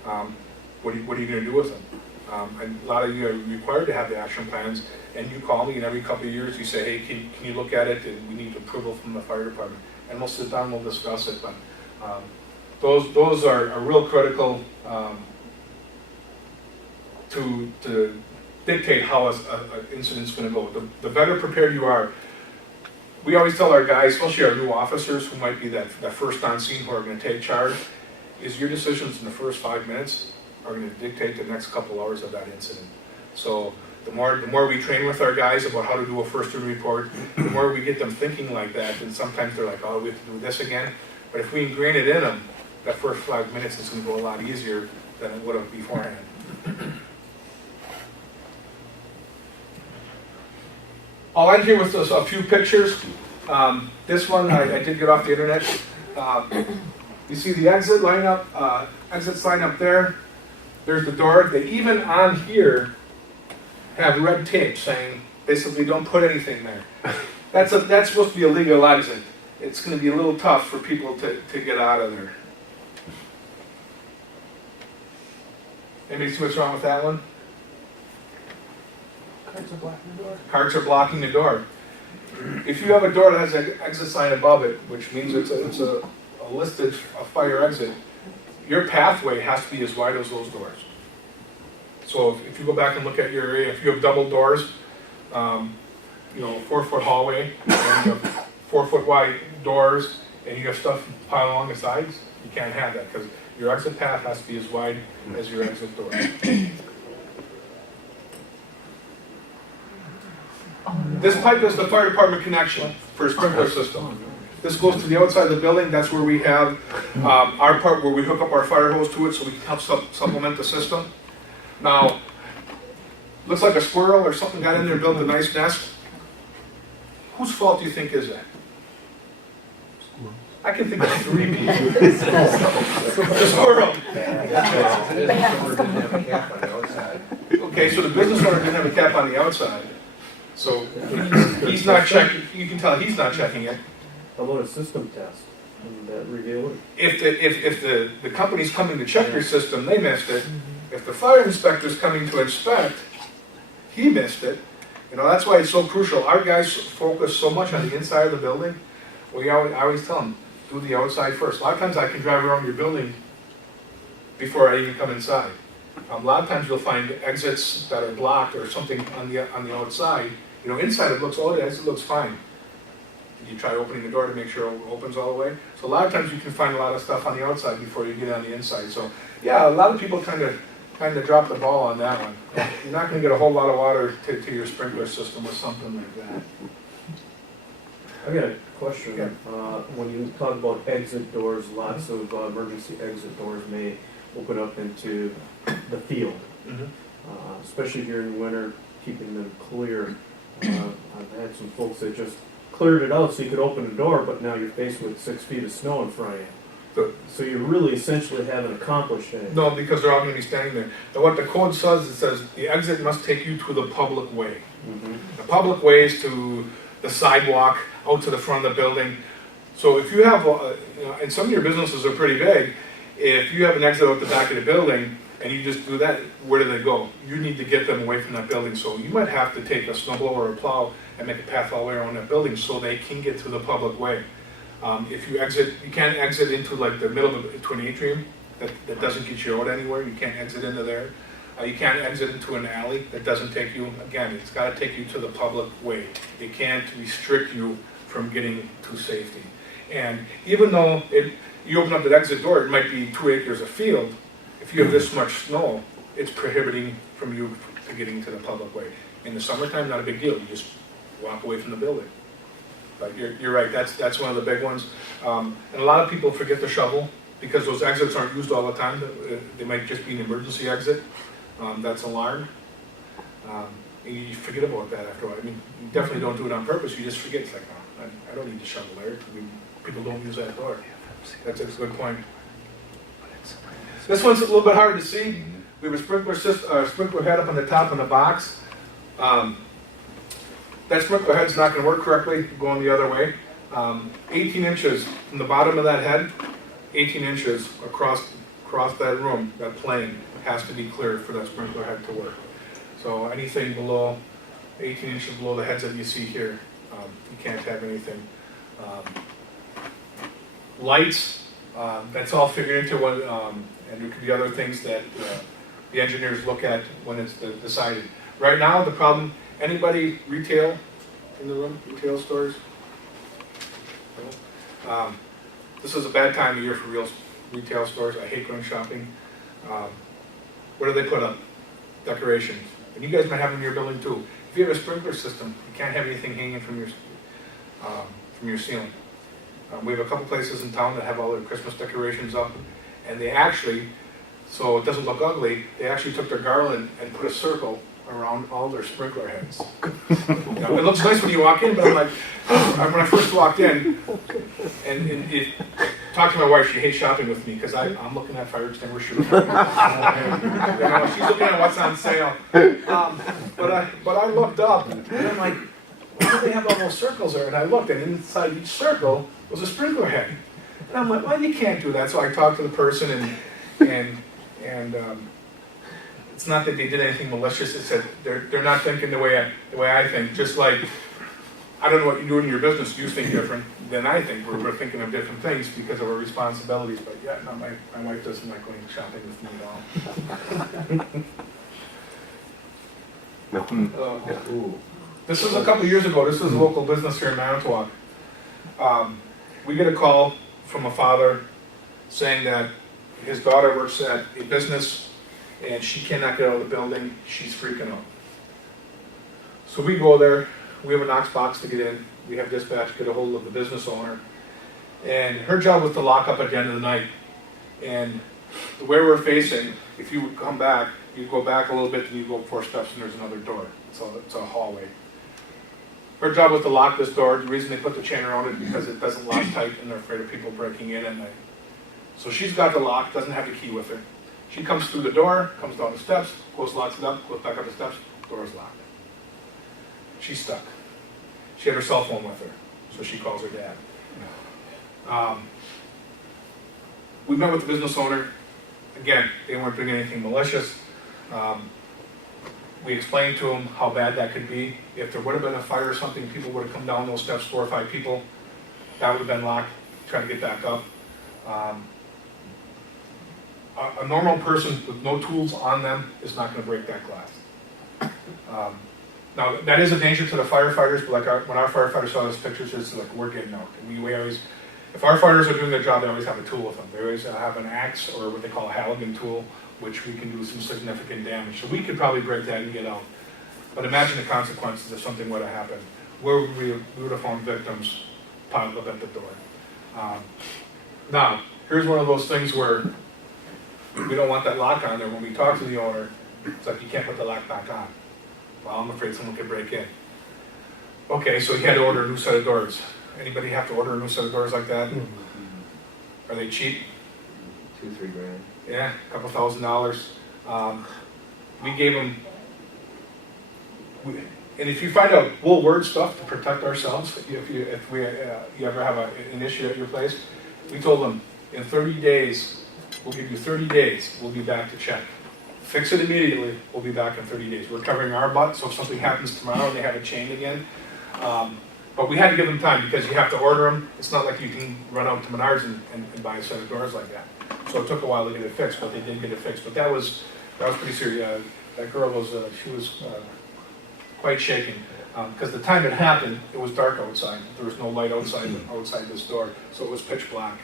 What are you going to do with them? And a lot of you are required to have the action plans, and you call me, and every couple of years you say, hey, can you look at it, and we need approval from the fire department. And we'll sit down and we'll discuss it. But those are real critical to dictate how an incident's going to go. The better prepared you are. We always tell our guys, especially our new officers who might be that first on scene who are going to take charge, is your decisions in the first 5 minutes are going to dictate the next couple hours of that incident. So the more we train with our guys about how to do a first in report, the more we get them thinking like that, and sometimes they're like, oh, we have to do this again. But if we ingrain it in them, that first 5 minutes is going to go a lot easier than it would have beforehand. I'll end here with a few pictures. This one I did get off the internet. You see the exit sign up there. There's the door. They even on here have red tape saying basically don't put anything there. That's supposed to be a legal exit. It's going to be a little tough for people to get out of there. Anybody see what's wrong with that one? Cards are blocking the door. Cards are blocking the door. If you have a door that has an exit sign above it, which means it's a listed fire exit, your pathway has to be as wide as those doors. So if you go back and look at your area, if you have double doors, 4-foot hallway, and you have 4-foot wide doors, and you have stuff piled along the sides, you can't have that because your exit path has to be as wide as your exit door. This pipe is the fire department connection for a sprinkler system. This goes to the outside of the building. That's where we have our part where we hook up our fire hose to it so we can help supplement the system. Now, looks like a squirrel or something got in there and built a nice nest. Whose fault do you think is that? I can think of 3 people. The squirrel. Okay, so the business owner didn't have a cap on the outside. So he's not checking. You can tell he's not checking it. How about a system test? Wouldn't that reveal it? If the company's coming to check your system, they missed it. If the fire inspector's coming to inspect, he missed it. That's why it's so crucial. Our guys focus so much on the inside of the building. I always tell them, do the outside first. A lot of times I can drive around your building before I even come inside. A lot of times you'll find exits that are blocked or something on the outside, You know, inside it looks, oh, the exit looks fine. Did you try opening the door to make sure it opens all the way? So a lot of times you can find a lot of stuff on the outside before you get on the inside. So yeah, a lot of people kind of drop the ball on that one. You're not going to get a whole lot of water to your sprinkler system with something like that. I got a question. Yeah. When you talk about exit doors, lots of emergency exit doors may open up into the field, especially during the winter, keeping them clear. I've had some folks that just cleared it out so you could open the door, but now you're faced with 6 feet of snow in front of you. So you really essentially haven't accomplished anything. No, because they're all going to be standing there. And what the code says, it says the exit must take you to the public way. The public way is to the sidewalk, out to the front of the building. So if you have, you know, and some of your businesses are pretty big, if you have an exit out the back of the building and you just do that, where do they go? You need to get them away from that building. So you might have to take a snowblower or a plow and make a path all the way around that building so they can get to the public way. If you exit, you can't exit into like the middle of to an atrium that doesn't get you out anywhere. You can't exit into there. You can't exit into an alley that doesn't take you, again, it's got to take you to the public way. They can't restrict you from getting to safety. And even though you open up that exit door, it might be 2 acres of field. If you have this much snow, it's prohibiting from you to getting to the public way. In the summertime, not a big deal. You just walk away from the building. But you're right, that's one of the big ones. And a lot of people forget to shovel because those exits aren't used all the time. They might just be an emergency exit. That's alarmed. And you forget about that after a while. I mean, you definitely don't do it on purpose, you just forget. It's like, oh, I don't need to shovel there. I mean, people don't use that door. That's a good point. This one's a little bit hard to see. We have a sprinkler head up on the top of the box. That sprinkler head's not going to work correctly going the other way. 18 inches from the bottom of that head, 18 inches across that room, that plane, has to be cleared for that sprinkler head to work. So anything below 18 inches below the heads that you see here, you can't have anything. Lights, that's all figured into one, and there could be other things that the engineers look at when it's decided. Right now, the problem, anybody retail in the room, retail stores? This is a bad time of year for real retail stores. I hate going shopping. What do they put up? Decorations. And you guys might have them in your building too. If you have a sprinkler system, you can't have anything hanging from your ceiling. We have a couple places in town that have all their Christmas decorations up, and they actually, so it doesn't look ugly, they actually took their garland and put a circle around all their sprinkler heads. You know, it looks nice when you walk in, but I'm like, when I first walked in, and talked to my wife, she hates shopping with me because I'm looking at fire extinguishers. You know, she's looking at what's on sale. But I looked up, and I'm like, why do they have all those circles there? And I looked, and inside each circle was a sprinkler head. And I'm like, well, you can't do that. So I talked to the person, and it's not that they did anything malicious. It said they're not thinking the way I think. Just like, I don't know what you do in your business. You think different than I think. We're thinking of different things because of our responsibilities. But yeah, no, my wife doesn't like going shopping with me at all. This was a couple of years ago. This was a local business here in Manitowoc. We get a call from a father saying that his daughter works at a business and she cannot get out of the building. She's freaking out. So we go there. We have a Knox box to get in. We have dispatch get a hold of the business owner. And her job was to lock up at the end of the night. And the way we're facing, if you would come back, you go back a little bit and you go 4 steps and there's another door. It's a hallway. Her job was to lock this door. The reason they put the chain around it is because it doesn't lock tight and they're afraid of people breaking in at night. So she's got the lock, doesn't have the key with her. She comes through the door, comes down the steps, goes, locks it up, goes back up the steps, door is locked. She's stuck. She had her cell phone with her, so she calls her dad. We met with the business owner. Again, they weren't doing anything malicious. We explained to him how bad that could be. If there would have been a fire or something, people would have come down those steps, 4 or 5 people. That would have been locked, trying to get back up. A normal person with no tools on them is not going to break that glass. Now, that is a danger to the firefighters, but like when our firefighters saw those pictures, it's like, we're getting out. And we always, if our fighters are doing their job, they always have a tool with them. They always have an axe or what they call a Halligan tool, which we can do some significant damage. So we could probably break that and get out. But imagine the consequences if something were to happen. Where would we would have found victims piled up at the door. Now, here's one of those things where we don't want that lock on there. When we talk to the owner, it's like, you can't put the lock back on. Well, I'm afraid someone could break in. Okay, so he had to order a new set of doors. Anybody have to order a new set of doors like that? Are they cheap? $2-3 grand. Yeah, a couple $1,000s. We gave them, and if you find out, we'll word stuff to protect ourselves. If you ever have an issue at your place, we told them in 30 days, we'll give you 30 days. We'll be back to check. Fix it immediately. We'll be back in 30 days. We're covering our butt, so if something happens tomorrow and they have a chain again. But we had to give them time because you have to order them. It's not like you can run out to Menards and buy a set of doors like that. So it took a while to get it fixed, but they did get it fixed. But that was pretty serious. That girl was quite shaken because the time it happened, it was dark outside. There was no light outside this door, so it was pitch black.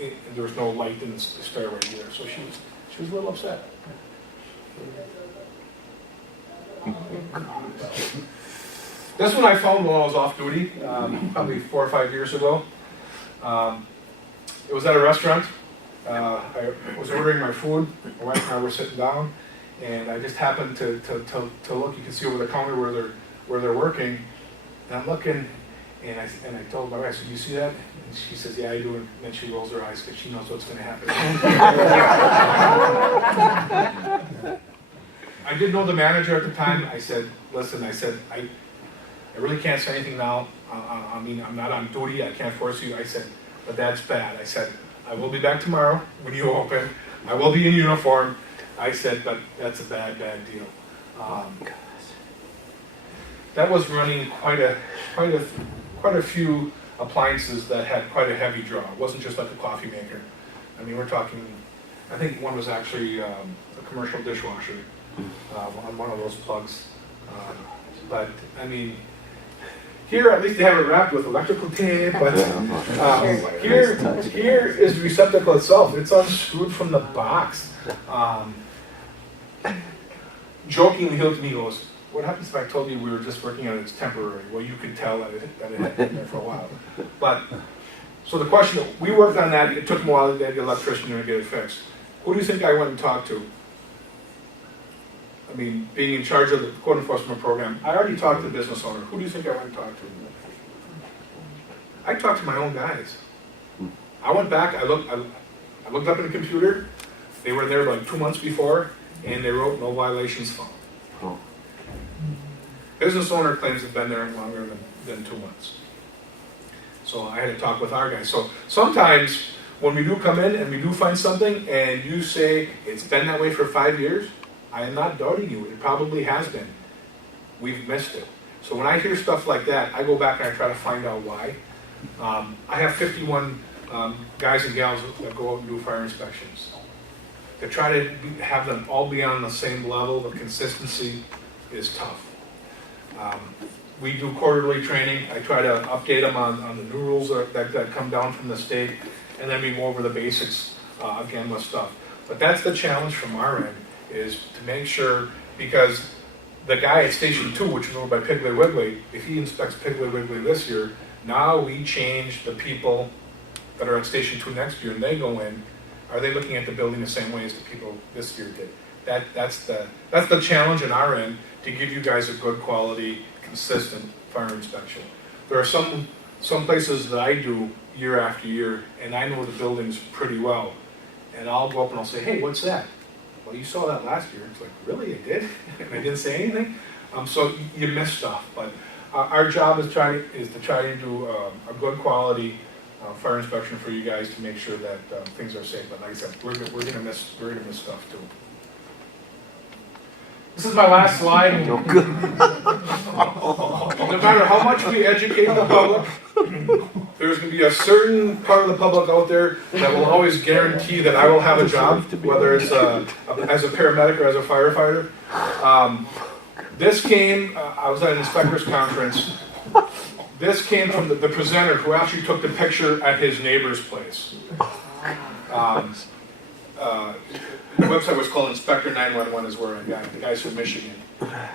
And there was no light in the stairway either, so she was a little upset. This one I found while I was off duty, probably 4 or 5 years ago. It was at a restaurant. I was ordering my food. My wife and I were sitting down, and I just happened to look. You can see over the counter where they're working. And I'm looking, and I told my wife, I said, "Do you see that?" And she says, "Yeah, I do." And then she rolls her eyes because she knows what's going to happen. I did know the manager at the time. I said, "Listen," I said, I really can't say anything now. I mean, I'm not on duty. I can't force you." I said, "But that's bad." I said, "I will be back tomorrow when you open. I will be in uniform." I said, "But that's a bad deal." That was running quite a few appliances that had quite a heavy draw. It wasn't just like a coffee maker. I mean, we're talking, I think one was actually a commercial dishwasher on one of those plugs. But, I mean, here at least they have it wrapped with electrical tape, but here is the receptacle itself. It's unscrewed from the box. Jokingly, he looked at me and goes, "What happens if I told you we were just working on it, it's temporary?" Well, you could tell that it had been there for a while. But, so the question, we worked on that. It took them a while to get the electrician to get it fixed. Who do you think I went and talked to? I mean, being in charge of the code enforcement program, I already talked to the business owner. Who do you think I went and talked to? I talked to my own guys. I went back, I looked up in the computer. They were there like 2 months before, and they wrote no violations found. Oh. Business owner claims it's been there longer than 2 months. So I had to talk with our guys. So sometimes when we do come in and we do find something and you say it's been that way for 5 years, I am not doubting you. It probably has been. We've missed it. So when I hear stuff like that, I go back and I try to find out why. I have 51 guys and gals that go out and do fire inspections. To try to have them all be on the same level, the consistency is tough. We do quarterly training. I try to update them on the new rules that come down from the state, and then we go over the basics again with stuff. But that's the challenge from our end, is to make sure, because the guy at Station 2, which is over by Piggly Wiggly, if he inspects Piggly Wiggly this year, now we change the people that are at Station 2 next year, and they go in. Are they looking at the building the same way as the people this year did? That's the challenge on our end, to give you guys a good quality, consistent fire inspection. There are some places that I do year after year, and I know the buildings pretty well. And I'll go up and I'll say, "Hey, what's that?" "Well, you saw that last year." It's like, "Really, I did?" And I didn't say anything. So you miss stuff. But our job is to try to do a good quality fire inspection for you guys to make sure that things are safe. But like I said, we're gonna miss stuff too. This is my last slide. No matter how much we educate the public, there's going to be a certain part of the public out there that will always guarantee that I will have a job, whether it's as a paramedic or as a firefighter. This came, I was at an inspector's conference. This came from the presenter who actually took the picture at his neighbor's place. The website was called Inspector 911 is where I got it. The guy's from Michigan.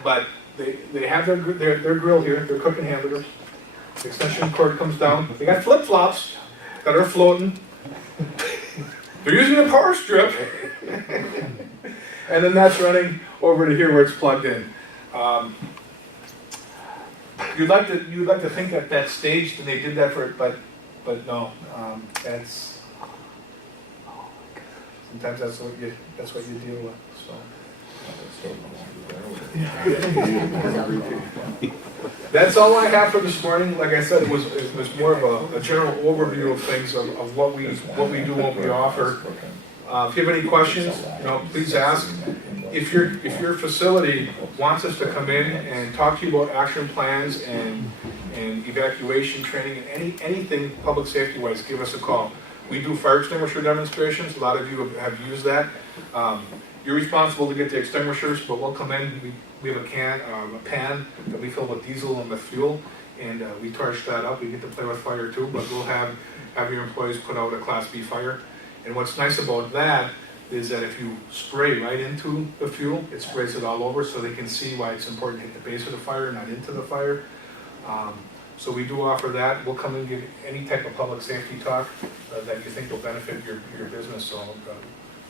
But they have their grill here, their cooking hamburgers. The extension cord comes down. They got flip-flops that are floating. They're using a power strip. And then that's running over to here where it's plugged in. You'd like to think that that's staged and they did that for it, but no. That's sometimes that's what you deal with. So. That's all I have for this morning. Like I said, it was more of a general overview of things of what we do, what we offer. If you have any questions, please ask. If your facility wants us to come in and talk to you about action plans and evacuation training and anything public safety wise, give us a call. We do fire extinguisher demonstrations. A lot of you have used that. You're responsible to get the extinguishers, but we'll come in. We have a pan that we fill with diesel and with fuel, and we torch that up. We get to play with fire too, but we'll have your employees put out a Class B fire. And what's nice about that is that if you spray right into the fuel, it sprays it all over, so they can see why it's important to hit the base of the fire, not into the fire. So we do offer that. We'll come and give any type of public safety talk that you think will benefit your business. So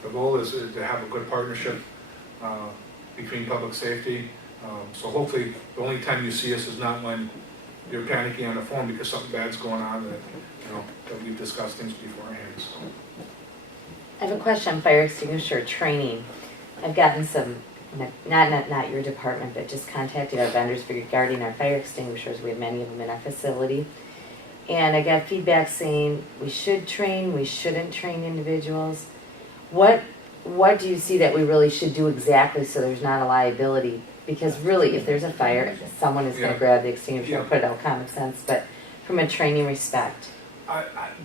the goal is to have a good partnership between public safety. So hopefully the only time you see us is not when you're panicking on the phone because something bad's going on that we've discussed things beforehand. So. I have a question on fire extinguisher training. I've gotten some, not your department, but just contacted our vendors regarding our fire extinguishers. We have many of them in our facility. And I got feedback saying we should train, we shouldn't train individuals. What do you see that we really should do exactly so there's not a liability? Because really, if there's a fire, someone is going to grab the extinguisher and put it out, common sense, but from a training respect.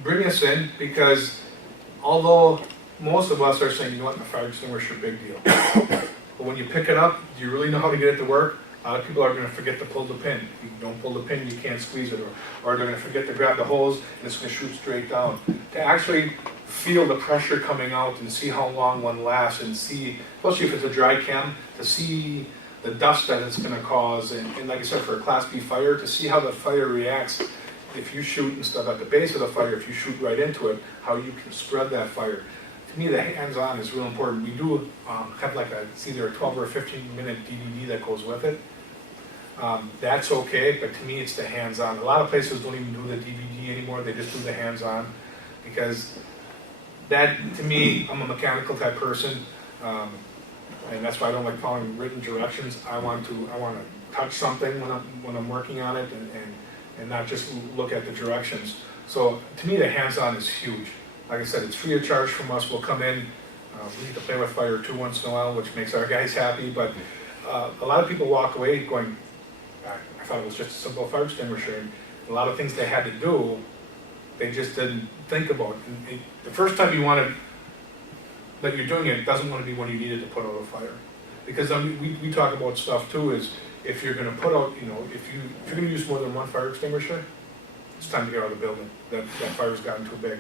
Bring us in, because although most of us are saying, the fire extinguisher, big deal. But when you pick it up, do you really know how to get it to work? A lot of people are going to forget to pull the pin. If you don't pull the pin, you can't squeeze it. Or they're going to forget to grab the hose, and it's going to shoot straight down. To actually feel the pressure coming out and see how long one lasts, and see, especially if it's a dry chem, to see the dust that it's going to cause. And like I said, for a Class B fire, to see how the fire reacts if you shoot instead at the base of the fire, if you shoot right into it, how you can spread that fire. To me, the hands-on is real important. We do have it's either a 12 or a 15-minute DVD that goes with it. That's okay, but to me, it's the hands-on. A lot of places don't even do the DVD anymore. They just do the hands-on, because that, to me, I'm a mechanical type person, and that's why I don't like following written directions. I want to touch something when I'm working on it, and not just look at the directions. So to me, the hands-on is huge. Like I said, it's free of charge from us. We'll come in. We need to play with fire too once in a while, which makes our guys happy. But a lot of people walk away going, I thought it was just a simple fire extinguisher. And a lot of things they had to do, they just didn't think about. And the first time that you're doing it doesn't want to be when you needed to put out a fire. Because we talk about stuff too, is if you're going to put out, if you're going to use more than one fire extinguisher, it's time to get out of the building. That fire's gotten too big.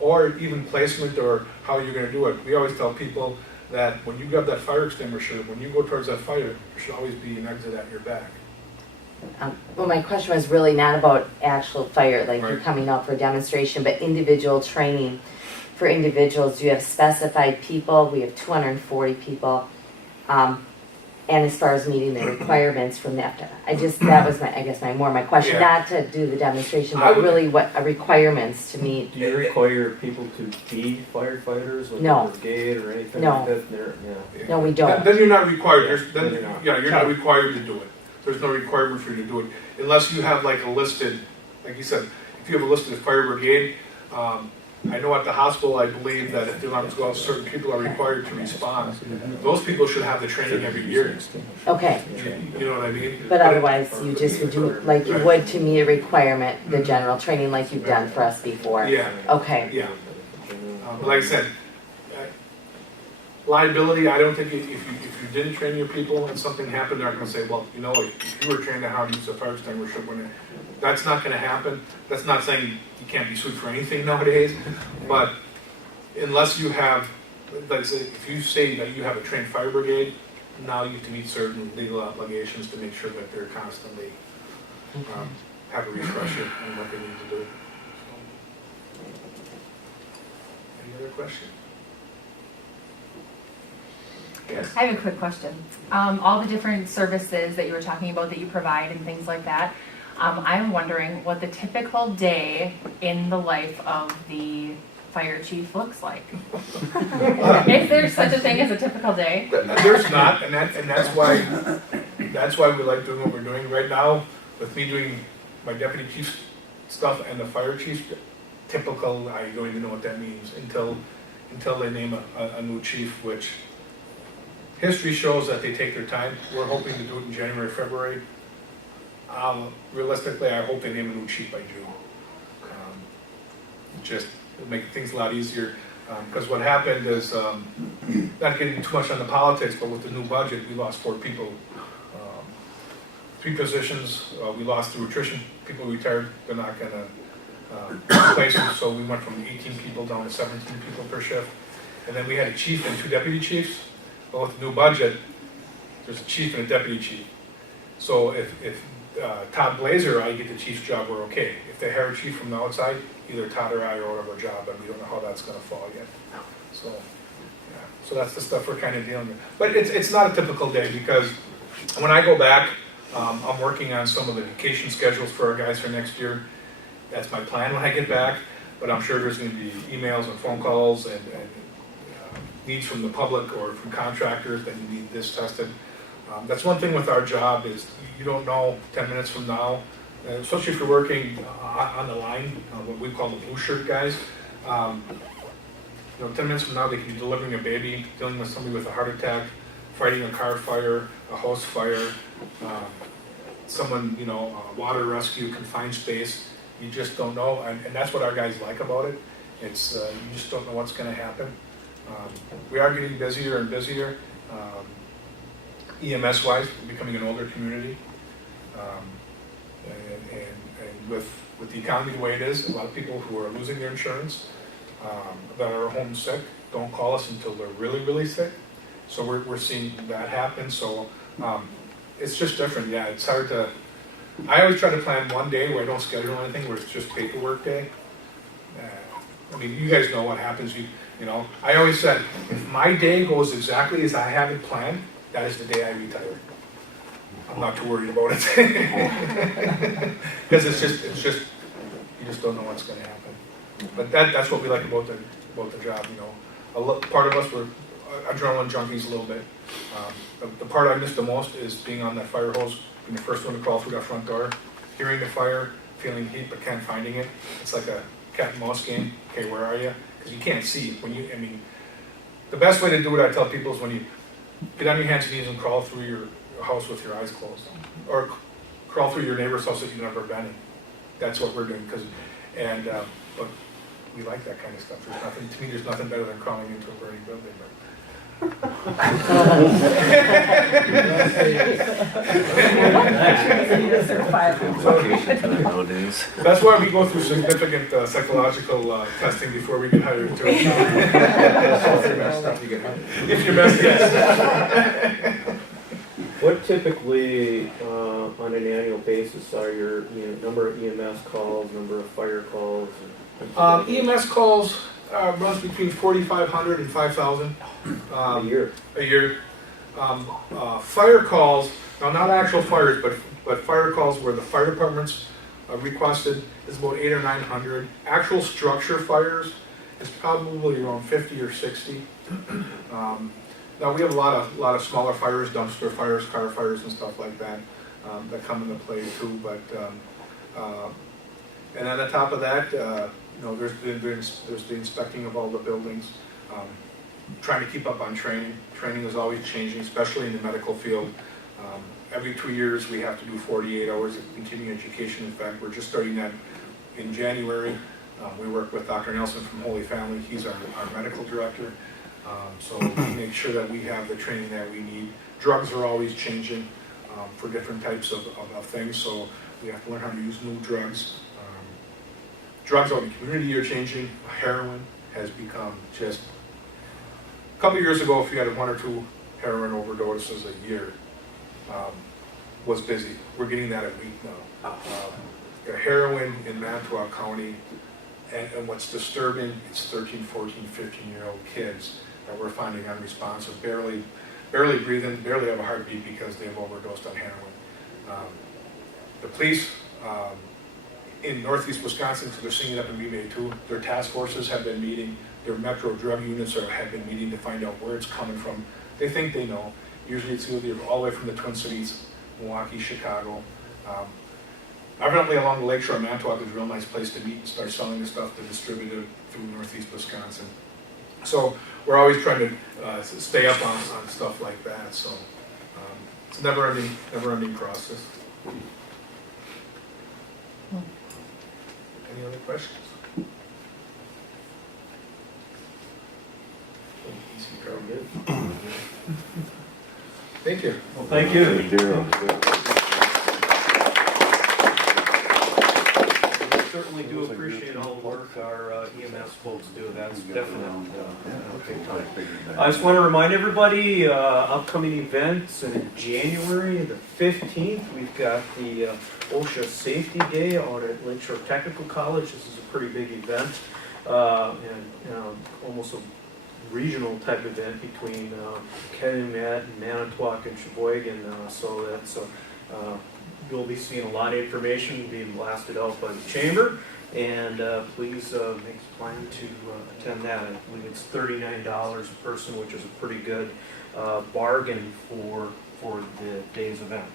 Or even placement, or how you're going to do it. We always tell people that when you grab that fire extinguisher, when you go towards that fire, there should always be an exit at your back. Well, my question was really not about actual fire, like you're coming out for a demonstration, but individual training for individuals. Do you have specified people? We have 240 people. And as far as meeting the requirements from that, that was my question, not to do the demonstration, but really what requirements to meet. Do you require people to be firefighters, like No. a brigade or anything No. like that? No, we don't. Then you're not required. You're You're not required to do it. There's no requirement for you to do it, unless you have a listed, like you said, if you have a listed fire brigade. I know at the hospital, I believe that if the alarms go off, certain people are required to respond. Those people should have the training every year. Okay. You know what I mean? But otherwise, you just would do, like you would to meet a requirement, the general training like you've done for us before? Yeah. Okay. Yeah. But like I said, Liability, I don't think if you didn't train your people and something happened, they're not gonna say, well, you know, if you were trained on how to use a fire extinguisher, that's not gonna happen. That's not saying you can't be sued for anything nowadays, but unless you have, let's say, if you say that you have a trained fire brigade, now you have to meet certain legal obligations to make sure that they're constantly, have a refresher on what they need to do. Any other questions? Yes. I have a quick question. All the different services that you were talking about that you provide and things like that, I'm wondering what the typical day in the life of the fire chief looks like. Is there such a thing as a typical day? There's not, and that's why we like doing what we're doing right now. With me doing my deputy chief stuff and the fire chief, typical, I don't even know what that means until they name a new chief, which history shows that they take their time. We're hoping to do it in January, February. Realistically, I hope they name a new chief by June. Just it'll make things a lot easier. Because what happened is, not getting too much on the politics, but with the new budget, we lost 4 people. 3 positions we lost through attrition. People retired, they're not going to replace them. So we went from 18 people down to 17 people per shift. And then we had a chief and 2 deputy chiefs. But with the new budget, there's a chief and a deputy chief. So if Todd Blazer or I get the chief's job, we're okay. If they hire a chief from the outside, either Todd or I or whatever job, but we don't know how that's going to fall yet. So, yeah. So that's the stuff we're kind of dealing with. But it's not a typical day because when I go back, I'm working on some of the vacation schedules for our guys for next year. That's my plan when I get back. But I'm sure there's going to be emails and phone calls and needs from the public or from contractors that you need this tested. That's one thing with our job is you don't know 10 minutes from now, especially if you're working on the line, what we call the blue shirt guys. 10 minutes from now they can be delivering a baby, dealing with somebody with a heart attack, fighting a car fire, a house fire, someone, water rescue, confined space. You just don't know, and that's what our guys like about it. It's you just don't know what's going to happen. We are getting busier and busier. EMS-wise, becoming an older community, and with the economy the way it is, a lot of people who are losing their insurance that are home sick don't call us until they're really, really sick. So we're seeing that happen. So it's just different. Yeah, it's hard to. I always try to plan one day where I don't schedule anything, where it's just paperwork day. I mean, you guys know what happens. I always said, if my day goes exactly as I have it planned, that is the day I retire. I'm not too worried about it. Because it's just, you just don't know what's going to happen. But that's what we like about the job, Part of us were adrenaline junkies a little bit. The part I missed the most is being on that fire hose, being the first one to crawl through that front door, hearing the fire, feeling heat but can't finding it. It's like a cat and mouse game. Okay, where are you? Because you can't see. The best way to do it, I tell people, is when you get on your hands and knees and crawl through your house with your eyes closed, or crawl through your neighbor's house that you've never been in. That's what we're doing. But we like that kind of stuff. To me, there's nothing better than crawling into a burning building. That's why we go through significant psychological testing before we get hired too. If you're messed, yes. What typically, on an annual basis, are your number of EMS calls, number of fire calls? EMS calls runs between 4,500 and 5,000 A year. A year. Fire calls, now not actual fires, but fire calls where the fire departments requested is about 800 or 900. Actual structure fires is probably around 50 or 60. Now we have a lot of smaller fires, dumpster fires, car fires, and stuff like that that come into play too. But and on the top of that, there's the inspecting of all the buildings, trying to keep up on training. Training is always changing, especially in the medical field. Every 2 years we have to do 48 hours of continuing education. In fact, we're just starting that in January. We work with Dr. Nelson from Holy Family. He's our medical director. So we make sure that we have the training that we need. Drugs are always changing for different types of things, so we have to learn how to use new drugs. Drugs out in the community are changing. Heroin has become just, a couple of years ago, if you had 1 or 2 heroin overdoses a year, was busy. We're getting that a week now. Heroin in Manitowoc County, and what's disturbing, it's 13, 14, 15-year-old kids that we're finding unresponsive, barely breathing, barely have a heartbeat because they've overdosed on heroin. The police in northeast Wisconsin, because they're seeing it up in Rebay too, their task forces have been meeting, their metro drug units have been meeting to find out where it's coming from. They think they know. Usually it's either all the way from the Twin Cities, Milwaukee, Chicago. Evidently along the lakeshore of Manitowoc is a real nice place to meet and start selling the stuff to distribute it through northeast Wisconsin. So we're always trying to stay up on stuff like that. So it's a never-ending process. Any other questions? Easy, Carl. Thank you. Well, thank you. We certainly do appreciate all the work our EMS folks do. That's definitely big time. I just want to remind everybody, upcoming events in January the 15th, we've got the OSHA Safety Day out at Lakeshore Technical College. This is a pretty big event, and almost a regional type event between Calumet and Manitowoc and Sheboygan. So that's you'll be seeing a lot of information being blasted out by the chamber, and please make a plan to attend that. I believe it's $39 a person, which is a pretty good bargain for the day's event.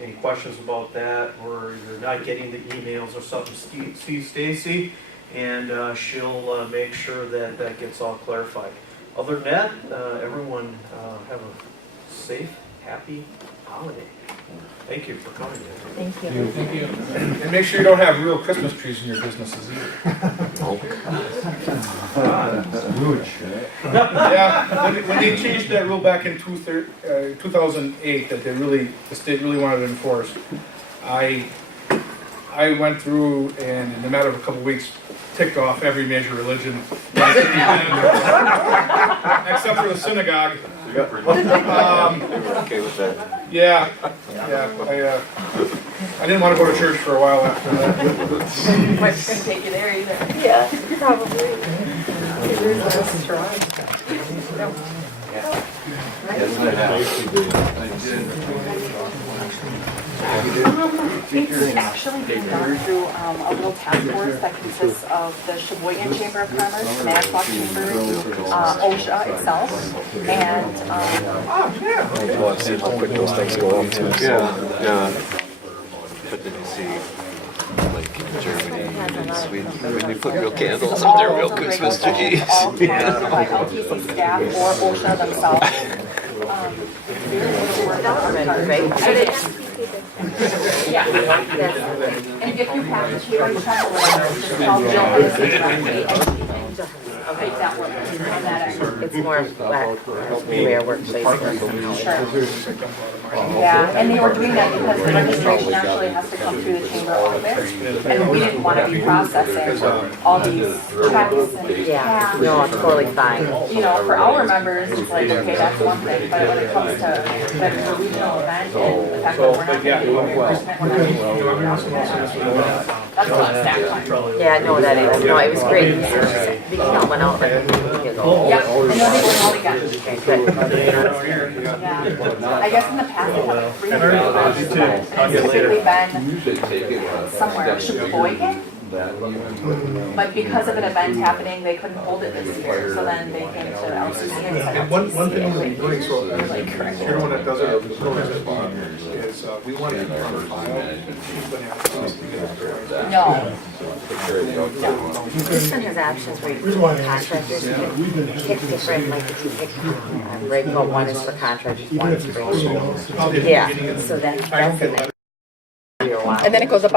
Any questions about that, or you're not getting the emails or something, see Stacy, and she'll make sure that that gets all clarified. Other than that, everyone have a safe, happy holiday. Thank you for coming. Thank you. Thank you. And make sure you don't have real Christmas trees in your businesses either. Yeah, when they changed that rule back in 2008, that the state really wanted to enforce, I went through and in a matter of a couple of weeks ticked off every major religion, except for the synagogue. Okay with that? Yeah. I didn't want to go to church for a while after that. Wife's gonna take you there either. Yeah, probably. It's actually being done through a little task force that consists of the Sheboygan Chamber of Commerce, Manitowoc Chamber, OSHA itself, and Well, I've seen how quick those things go up too. Yeah. But did you see, like in Germany and Sweden, I mean, they put real candles up there, real Christmas trees. all sponsored by LTC staff or OSHA themselves. Yeah. And if you have the hearing check or whatever, just call Jill. Okay, that works. On that end. It's more where workplace. Yeah, and they were doing that because the registration actually has to come through the chamber office, and we didn't want to be processing all these checks and Yeah, no, it's totally fine. you know, for our members, it's like, okay, that's one thing, but when it comes to that it's a regional event and the fact that we're not getting reimbursement, we're not getting reimbursement, that's a lot of staff time. Yeah, no, that is, no, it was great. The email went out like a week ago. Yep, no, they were all again. Okay, good. Yeah, I guess in the past, they had 3 events, and it's typically been somewhere, Sheboygan? But because of an event happening, they couldn't hold it this year, so then they came to LCC and said And one thing we're doing, so like, correct. everyone that does it, is we want to keep on a file. No, This one has options where you pick contractors, you can pick different, like if you pick, right, well, one is for contractors, one is for. Yeah, so that's the next. and then it goes up.